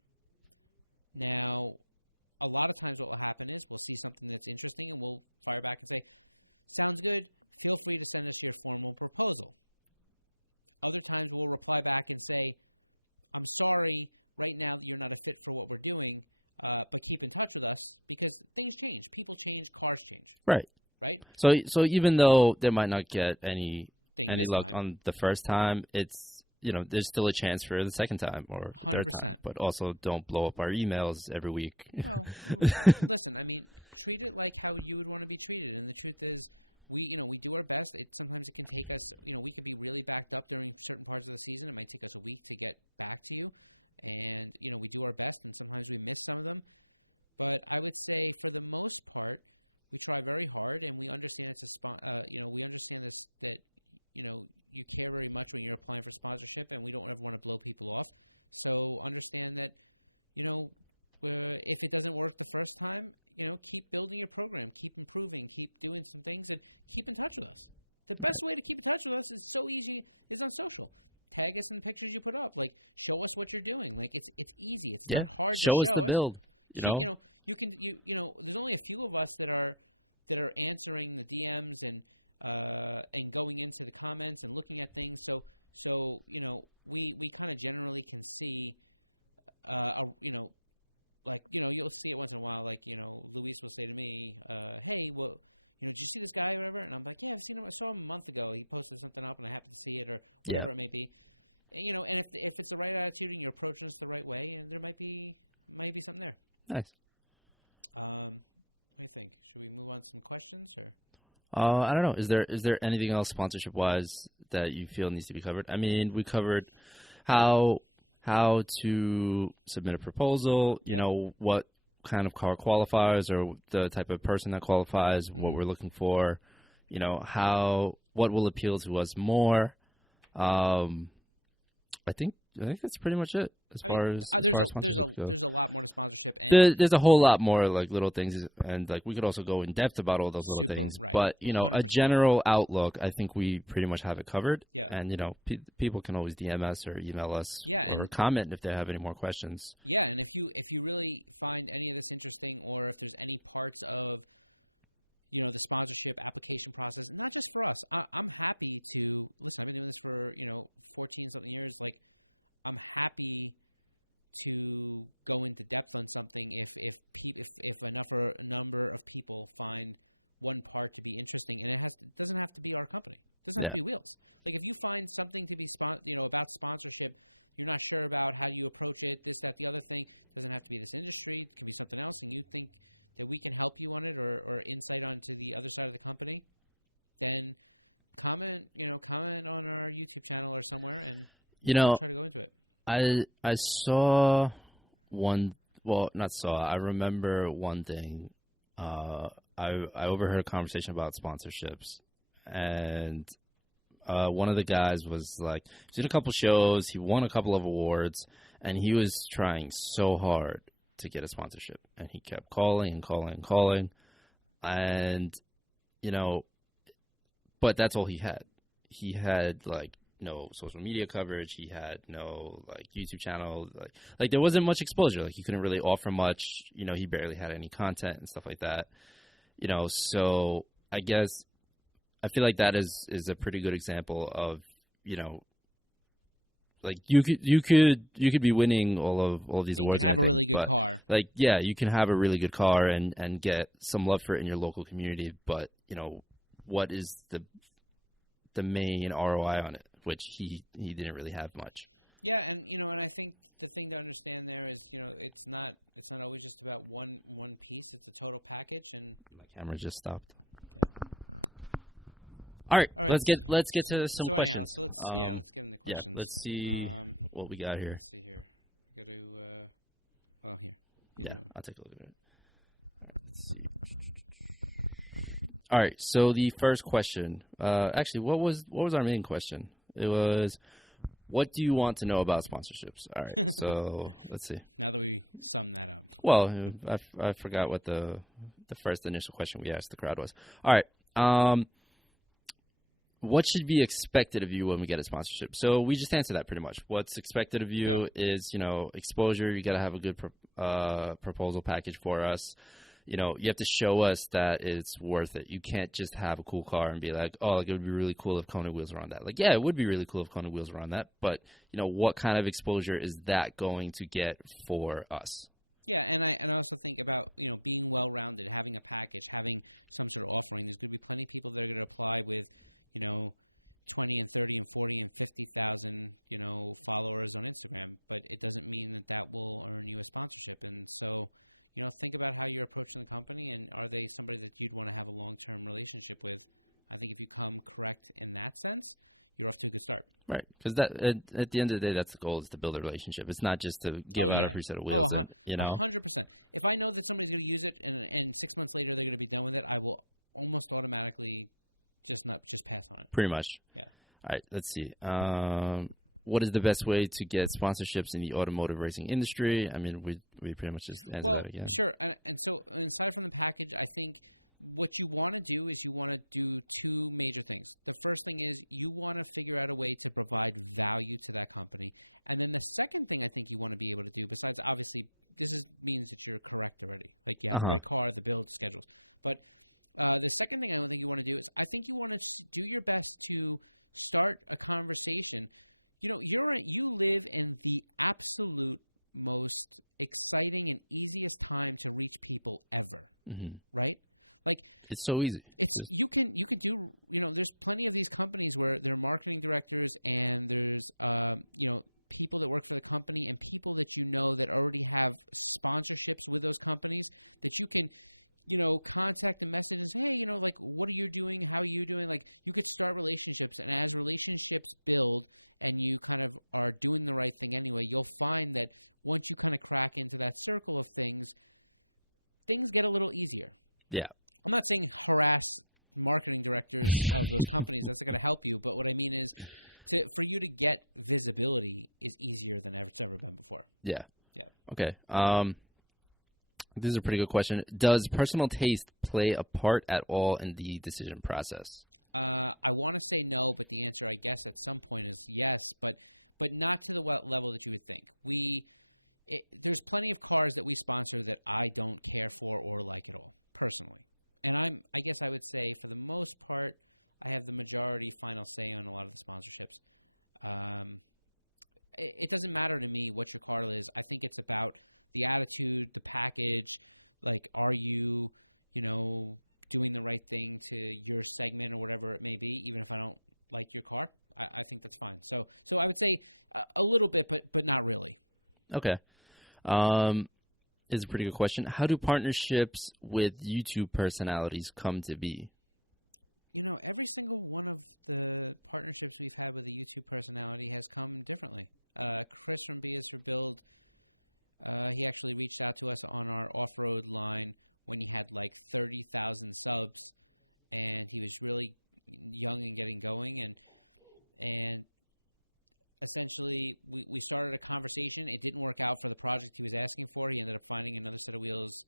Now, a lot of times what will happen is we'll see something that's interesting and we'll fire back and say, sounds good, feel free to send us your formal proposal. Other times we'll reply back and say, I'm sorry, right now you're not a fit for what we're doing, but keep in touch with us because things change. People change, cars change. Right. Right? So even though they might not get any luck time on the first time, it's there's still a chance for the second time or third 100%. time. But also don't blow up our emails every week. Well, listen, I mean, treat it like how you would want to be treated. And the truth is, we do our best. Sometimes it can take us, we could be really backed up during certain parts of the season. It might take us a week to get back to you. And, we do our best, and sometimes we miss some of them. But I would say for the most part, we try very hard, and we understand we understand this, that, you care very much when you're applying for sponsorship, and we don't ever want to blow people off. So understand that, if it doesn't work the first time, keep building your program, keep improving, keep doing some things, and keep in touch with us. The best way to keep in touch with us is so easy, is on social. Tag us in the pictures you put up. Like, show us what you're doing. Like, it's easy. It's not hard to show us the build. You can there's only a few of us that are answering the DMs and going into the comments and looking at things. So we kind of generally can see you'll see it once in a while. Like, Luis will say to me, hey, well, did you see this guy or whatever? And I'm like, yeah, I've seen him. I saw him a month ago. He posted something up and I happened to see it or whatever it may be. And, and if it's the right attitude and you're approaching us the right way, and there might be something there. Nice. What do you think? Should we move on to some questions or? I don't know. Is there anything else sponsorship wise that you feel needs to be covered? I mean, we covered how to submit a proposal. You know, what kind of car qualifies or the type of person that qualifies. What we're looking for. What will appeal to us more. I think that's pretty much it as far as there's a lot more to sponsorship, and there's a whole lot more like little things, and like we could also go in depth about all those little things. Right. But 100%. A general outlook, I think we pretty much have it covered. Yeah. And people can always DM us or email us. Yeah, or comment if they have any more questions. Yeah, and if you really find any of this interesting, or if there's any parts of the sponsorship application process, not just for us. I'm happy to listen. I've been doing this for 14 something years. Like, I'm happy to go into depth on something if a number of people find one part to be interesting, and it doesn't have to be our company. It doesn't have to be Wheels. Like, if you find something to be about sponsorship, you're not sure about how you approach it, this, that, the other thing. It doesn't have to be this industry. It can be something else, and you think that we can help you on it or insight onto the other side of the company, then comment on our YouTube channel or somewhere, and we'll try to go into it. I saw one. Well, not saw. I remember one thing. I overheard a conversation about sponsorships, and one of the guys was like, he did a couple shows, he won a couple of awards, and he was trying so hard to get a sponsorship, and he kept calling and calling and calling, and but that's all he had. He had like no social media coverage. He had no like YouTube channel. Like there wasn't much exposure. Like he couldn't really offer much. He barely had any content and stuff like that. So I guess I feel like that is a pretty good example of like you could be winning all of these awards. You can have a really good car. Like, yeah, you can have a really good car and get some love for it in your local community. But what is the main ROI on it? Which he didn't really have much. Yeah, and and I think the thing to understand there is it's not always just about one piece. It's a total package. And my camera just stopped. Yeah. All right. Let's get to some questions. Anyhow, so let's get into questions. Yeah, let's see what we got here. Let's see here. We got to here. I'll take a look at it. All right, let's see. All right. So the first question, actually, what was our main question? It was, what do you want to know about sponsorships? All right. So let's see. Now that we sum that up. Well, I forgot what the first initial question we asked the crowd was. All right. What should be expected of you when we get a sponsorship? So we just answered that pretty much. What's expected of you is, exposure. You got to have a good proposal package for us. You have to show us that it's worth it. You can't just have a cool car and be like, oh, like, it would be really cool if Konig wheels were on that. Like, yeah, it would be really cool if Konig wheels were on that. But, what kind of exposure is that going to get for us? Yeah, and I also think about, being well-rounded, having a package, having some sort of offering. There's going to be plenty of people that are going to apply with, 20 and 30 and 40 and 50,000, followers on Instagram, but it doesn't mean that will earn you a sponsorship. And so, think about how you're approaching the company, and are they somebody that you'd want to have a long-term relationship with? I think if you come correct in that sense, you're off to a good start. Right, because at the end of the day, that's the goal, is to build a relationship. It's not just to give out a free set of wheels. 100%. If I know that somebody's going to use it and 6 months later they're going to be done with it, I will almost automatically just pass on it. Pretty much. Yeah. All right, let's see. What is the best way to get sponsorships in the automotive racing industry? I mean, we pretty much just answered that again. Sure. And so aside from the package, I think what you want to do is you want to do two major things. The first thing is you want to figure out a way to provide value to that company. And then the second thing I think you want to be able to do, besides obviously means that you're correct already. Like you have the right car, the build schedules. But the second thing I don't think you want to do is I think you want to do your best to start a conversation. You live in the absolute most exciting and easiest time to reach people ever, right? Like it's so easy. You can do there's plenty of these companies where they're marketing directors and there's people that work for the company and people that that already have sponsorships with those companies that you can contact and message and say, hey, like, what are you doing? How are you doing? Like, you could start relationships, and as relationships build and you kind of are doing the right thing anyway, you'll find that once you kind of crack into that circle of things get a little easier. Yeah. I'm not saying harass marketing directors of those companies. That's not going to help you. But what I mean is for you to get visibility is easier than it's ever been before. Yeah. Yeah. Okay. This is a pretty good question. Does personal taste play a part at all in the decision process? I want to say no, but the answer, I guess, at some point is yes, but not to the level that you would think. There's plenty of cars that we sponsor that I don't care for or like at all, personally. And I guess I would say, for the most part, I have the majority final say on a lot of the sponsorships. It doesn't matter to me what your car is. I think it's about the attitude, the package, like, are you, doing the right thing to your segment or whatever it may be, even if I don't like your car, I think that's fine. So I would say a little bit, but not really. Okay. Is a pretty good question. How do partnerships with YouTube personalities come to be? Every single one of the partnerships we've had with a YouTube personality has come differently. Chris from BS for Build, he actually reached out to us on our off-road line when he had like 30,000 subs, and he was really young and getting going, and essentially we started a conversation. It didn't work out for the project he was asking for. He ended up finding another set of wheels.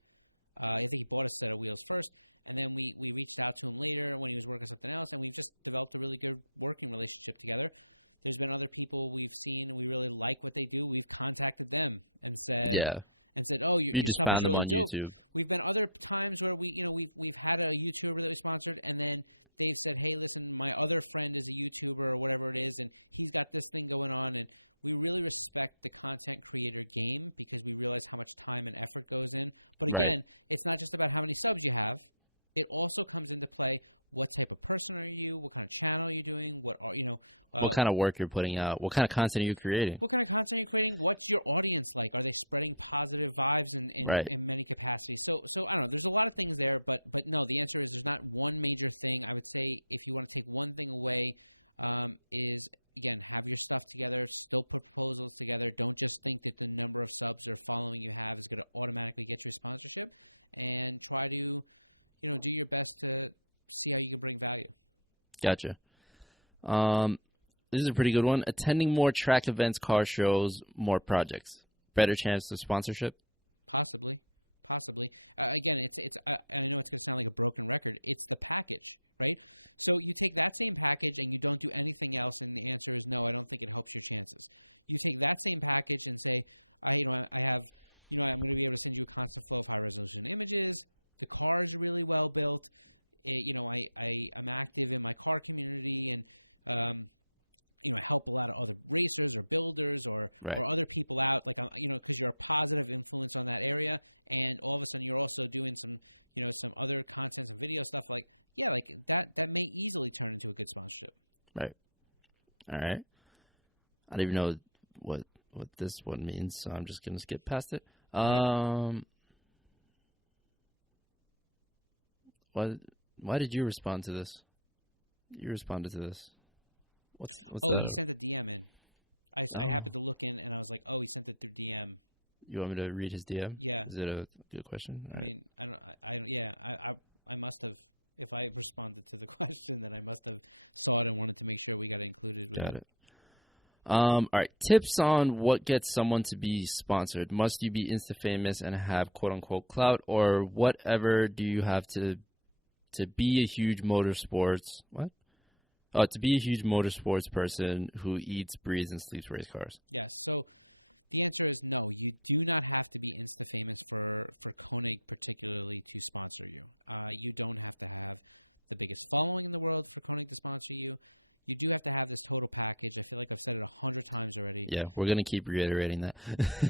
I think he bought a set of wheels first, and then we reached out to him later when he was working on something else, and we've just developed a really good working relationship together. There's been other people we've seen and we really like what they do. We've contacted them and said, "Oh, your stuff is really dope." YouTube. We've been other times where we've had a YouTuber that we sponsored, and then they've said, "Hey, listen, my other friend is a YouTuber or whatever it is, and he's got this thing going on." And we really respect the content creator game because we realize how much time and effort goes in. But again, It's not just about how many subs you have. It also comes into play. What type of person are you? What kind of channel are you doing? What kind of work you're putting out? What kind of content are you creating? What's your audience like? Are they spreading positive vibes in many capacities? So I don't know. There's a lot of things there, but no. The answer is there's not one major thing. I would say if you want to take one thing away, is again have your stuff together. Still put proposals together. Don't just think that the number of subs or following you have is going to automatically get you a sponsorship, and try to do your best to see how you can bring value. Gotcha. This is a pretty good one. Attending more track events, car shows, more projects. Better chance of sponsorship? Possibly. Again, it's. I know it's going to sound like a broken record. It's the package, right? So you take that same package and you don't do anything else, and the answer is no. I don't think it helps your chances. You take that same package and say, I'm going to be able to send you a constant flow of high resolution images. The car is really well built. I'm active in my car community, and I help a lot of other racers or builders or other people out. Like because you're a positive influence on that area, and all of a sudden you're also doing some some other content and video stuff. Like that may easily turn into a good sponsorship. Right. All right. I don't even know what this one means, so I'm just gonna skip past it. Why did you respond to this? You responded to this. What's that? He sent a DM in. I happened to look in, and I was like, he sent it through DM. You want me to read his DM? Yeah. Is it a good question? I mean, I don't. Yeah, I must have. If I responded to the question, then I must have saw it and wanted to make sure we got it included. Got it. All right. Tips on what gets someone to be sponsored. Must you be Insta famous and have quote unquote clout, or whatever do you have to be a huge motorsports to be a huge motorsports person who eats, breathes, and sleeps race cars? Yes. So the answer is no. You do not have to be Insta famous for Konig particularly to sponsor you. You don't have to have the biggest following in the world for Konig to sponsor you. You do have to have this total package. I feel like I've said it 100 times already. Yeah, we're going to keep reiterating that.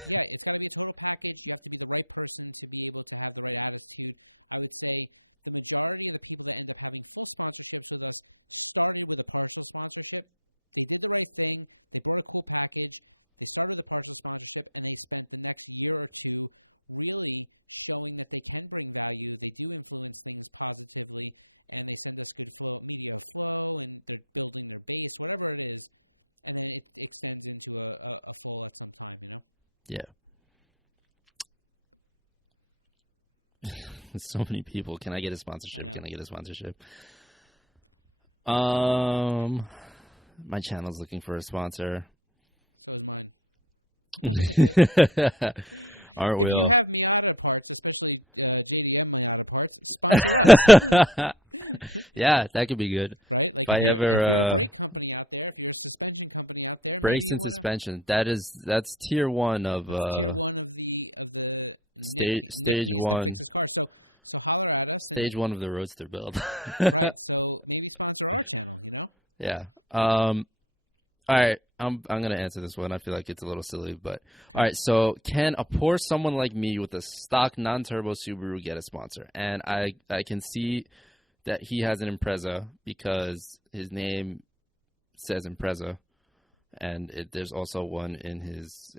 Yeah, it's got to be a total package. You have to be the right person to be able to have the right attitude. I would say the majority of the people that end up having full sponsorships with us started with a partial sponsorship. They did the right thing. They brought a cool package. They started with a partial sponsorship, and they spent the next year or two really showing that they can bring value. They do influence things positively, and they send us good media flow, and they're building their base, whatever it is, and then it extends into a full at some time, you know? Yeah. So many people. Can I get a sponsorship? Can I get a sponsorship? My channel's looking for a sponsor. So is mine. Aren't we if all? you have Miata parts, especially JDM Miata parts, sponsor us. Yeah, that could be good. Right? Like if you're a brake company out there, if you're a suspension company out there, brakes maybe you and suspension. That's tier one of tier one of the Nick stage needs one to fix his car. So holler at us. And, stage one of the Roadster build. Right. So maybe sponsor our channel. You know. Yeah. All right, I'm gonna answer this one. I feel like it's a little silly, but all right. So, can a poor someone like me with a stock non-turbo Subaru get a sponsor? And I can see that he has an Impreza because his name says Impreza, and there's also one in his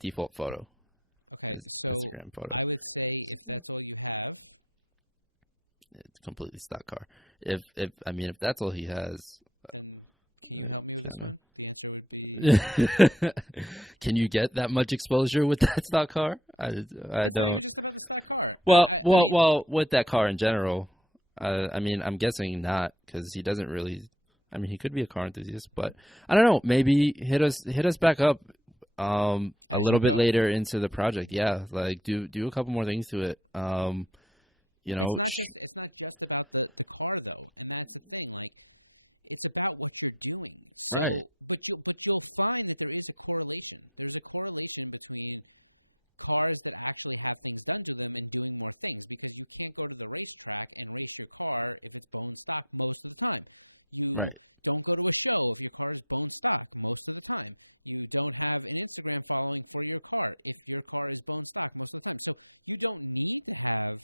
default photo. Okay, His so Instagram photo. I would say if that's all you have, It's a completely stock car. If that's all he has. Then can you help me with this one? The answer would be... Can you get that much exposure with that stock car? It's don't. not even just about the stock car. Well, I mean, with that car in general, I'm guessing not because he doesn't really. I mean, he could be a car enthusiast, but I don't know. Maybe hit us back up a little bit later into the project. Yeah, like do a couple more things to it. It's not just about the car though, and that's the thing. Like, it's about what you're doing. So, right. but you'll find that there is a correlation. There's a correlation between cars that actually have things done to them and doing more things, because you can't go to the racetrack and race your car if it's bone stock most of the time. You don't go to a show if your car is bone stock most of the time. You don't have an Instagram following for your car if your car is bone stock most of the time. So you don't need to have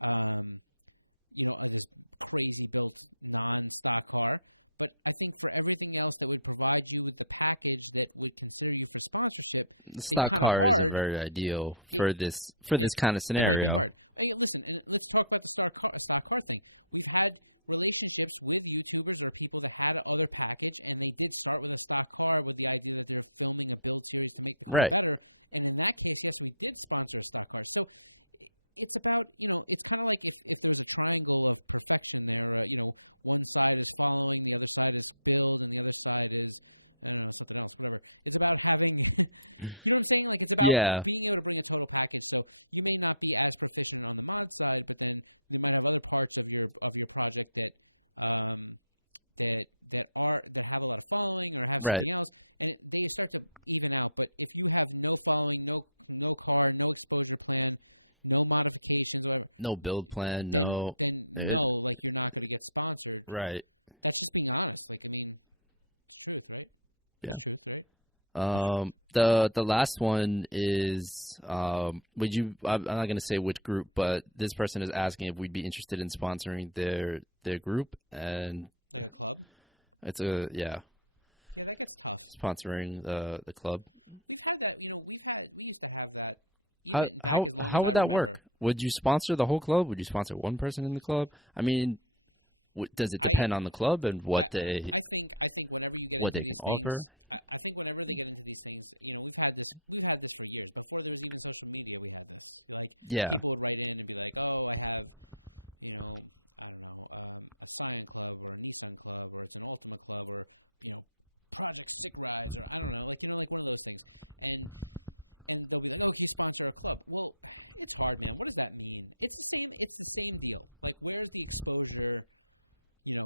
this crazy built non-stock car. But I think for everything else that would provide you with the package that would consider you for sponsorship, the stock car isn't very ideal for this kind of scenario. It might be hard. And listen, and let's talk about the stock car thing. We've had relationships with YouTubers or people that had other package, and they did start with a stock car with the idea that they're filming a build series to make the car better. And in that case, yes, we did sponsor a stock car. So it's about, it's kind of like if there was a triangle of perfection there, one side is following, the other side is build, and the other side is, I don't know, something else, whatever. It's about having, you know what I'm saying? Like, it's about being able to bring a total package. So you may not be as proficient on the mod side, but then you might have other parts of your project that have a lot of following or have something else, and they start to even out. But if you have no following, no car, no exposure plan, no modifications, whatever. No build plan, like you're not going to get sponsored. Right. That's just being honest. Like, I mean, it's truth, right? Yeah. It's truth, right? The last one is, I'm not going to say which group, but this person is asking if we'd be interested in sponsoring their group, and like a club. It's Yeah, that gets tough. sponsoring the club. We've had that. We used to have that even back as long as how would I that remember. work? Would you sponsor the whole club? Would you sponsor one person in the club? I mean, does it depend on the club and what they? I think whenever you get into these things, I think whenever they get into these things, we've had this for years. Before there was even social media, we had this. Like, people would write in and be like, "Oh, I have, I don't know, a Scion club or a Nissan club, or it's an Ultima club, or Project Sick Rides, or I don't know, like one of those things." And they'll be like, "Oh, can you sponsor a club?" Well, it's hard, man. What does that mean? It's the same deal. Like, where's the exposure?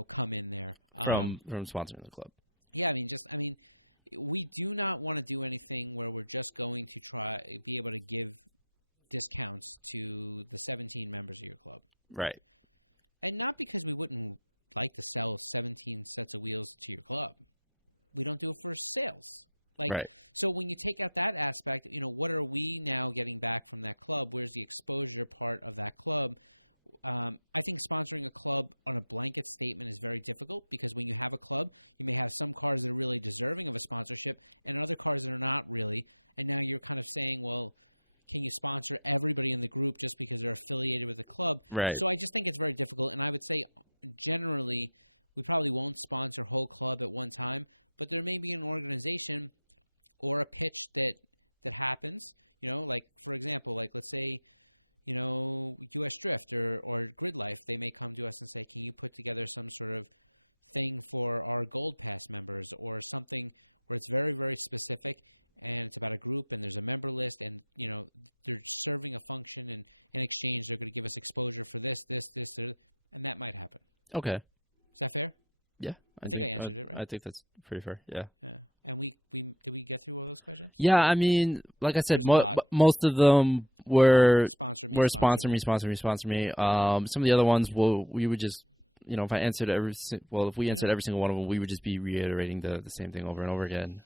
Come in there from sponsoring the club. Yeah, we do not want to do anything where we're just going to be able to give discounts to the 17 members of your club. Right. And not because we wouldn't like to sell 17 sets of wheels to your club. We don't do it for sales. Right. So when you take out that aspect, what are we now getting back from that club? Where's the exposure part of that club? I think sponsoring a club on a blanket statement is very difficult, because when you have a club, you may have some cars that are really deserving of a sponsorship and other cars that are not really. And now you're kind of saying, well, can you sponsor everybody in the group just because they're affiliated with the club? Right. So I just think it's very difficult. And I would say generally we probably won't sponsor a whole club at one time, but there may be an organization or a pitch that happens, like, for example, like, let's say, U.S. Drift or Grid Life, they may come to us and say, can you put together some sort of thing for our Gold Pass members, or something where it's very, very specific and it's about a group and there's a member list, and, they're serving a function, and in exchange they're going to give us exposure for this, and that might happen. Okay. Is that fair? Yeah. I think I answered it, right? I think that's pretty fair, yeah. Yeah. And did we get through all those questions? Yeah, like I said, most of them were sponsor me. Some of the other ones, we would just, if I answered if we answered every single one of them, we would just be reiterating the same thing over and over again.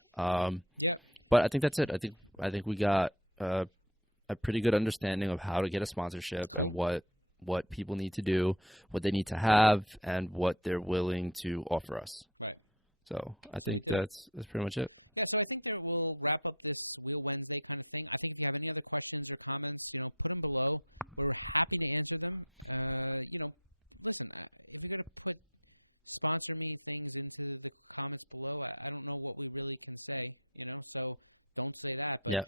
Yep. But I think that's it. I think we got a pretty good understanding of how to get a sponsorship. Cool. And what people need to do, what they need to have, and what they're willing to offer us. Right. So I think that's pretty much it. Yeah, so I think that we'll wrap up this Wheel Wednesday kind of thing. I think if you have any other questions or comments, put them below. We're happy to answer them. Listen, if you're going to put sponsor me things into the comments below, I don't know what we really can say, so don't say that. But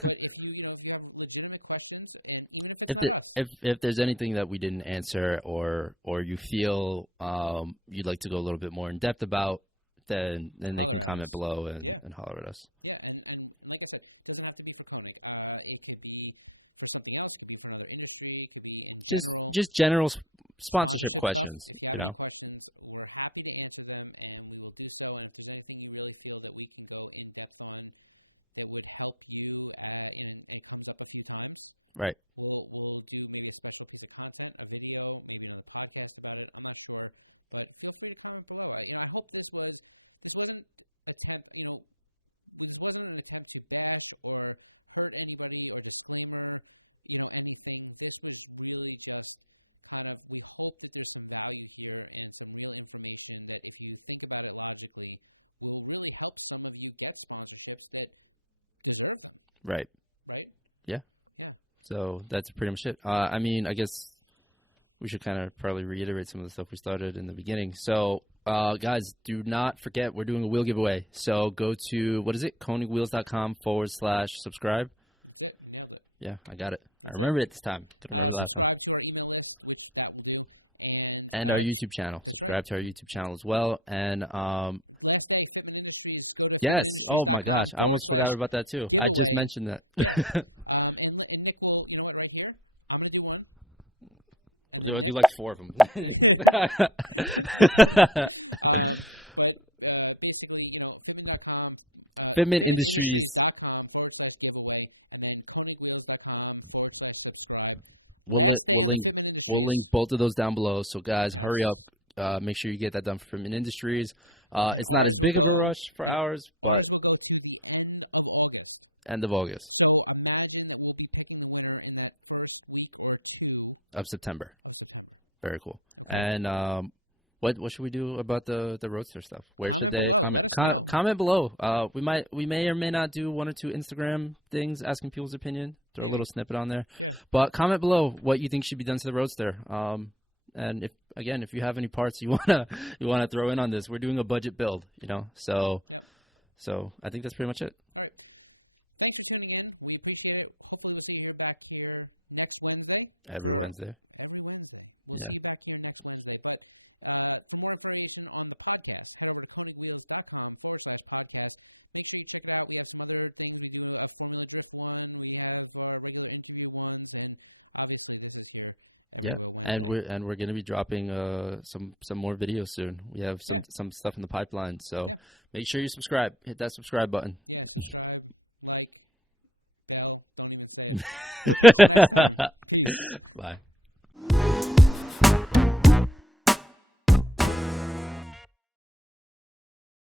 but if you have legitimate questions, and even if it's not us, if there's anything that we didn't answer, or you feel you'd like to go a little bit more in depth about, then they can comment below and holler at us. Yeah, and like I said, it doesn't have to be for Konig. It could be for something else. It could be for another industry. It could be in general. Just general sponsorship questions. If you have any questions, we're happy to answer them, and we will do so. And if there's anything you really feel that we can go in depth on that would help you, and it comes up a few times, right? We'll do maybe a special piece of content, a video, maybe another podcast about it. I'm not sure, but feel free to comment below. I hope this wasn't an attempt to bash or hurt anybody or disclaimer, anything. This was really just kind of, we hope that there's some value here and some real information that, if you think about it logically, will really help some of you get sponsorships that deserve them. Right. Right? Yeah. Yeah. So that's pretty much it. I guess we should kind of probably reiterate some of the stuff we started in the beginning. So, guys, do not forget we're doing a wheel giveaway. So go to, konigwheels.com/subscribe. That's it. You nailed it. Yeah, I got it. I remembered it this time. Subscribe to our email list, which that will do. And our YouTube channel. That's subscribe right. to our YouTube channel as well. And last day, Fitment Industries. Go to fitmentindustries.com. Oh my gosh, I almost forgot about that too. Giveaway. I just mentioned that. Yeah. And Nick will. You know what? Right here, I'm going to do one. And then Nick, do like 4 of them. But basically, fitment.com, fitmentindustries.com/giveaway, and then konigwheels.com/subscribe. Last day on the Fitment Industries. We'll link both of those down below. So, guys, hurry up. Make sure you get that done for Fitment Industries. It's not as big of a rush for ours. Ours will go to the end of August. End of August. So imagine that we'll be picking the winner in that first week or two of September. Very cool. Okay. And What should we do about the Roadster stuff? Where Comment should they below. Let us know. Comment below. We may or may not do 1 or 2 Instagram things asking people's opinion. Throw Maybe. a little snippet on there. Yeah. But comment below what you think should be done to the Roadster. And if you have any parts you wanna throw in on this, we're doing a budget build. So Yep. So I think that's pretty much it. All right. Thanks for tuning in. We appreciate it. Hopefully, we'll see you back here next Wednesday. Every Wednesday. We'll see you back here next Wednesday. But for more information on the podcast, head over to konigwheels.com/podcast. Make sure you check it out. We have some other things. We do a Formula Drift one. We have our regular interview ones. And obviously, this is here every Wednesday. And we're going to be dropping some more videos soon. We have some stuff in the pipeline. So make sure you subscribe. Hit that subscribe button. Yeah, subscribe, like, bell. Don't even say it. We'll catch you next time. Peace. Bye.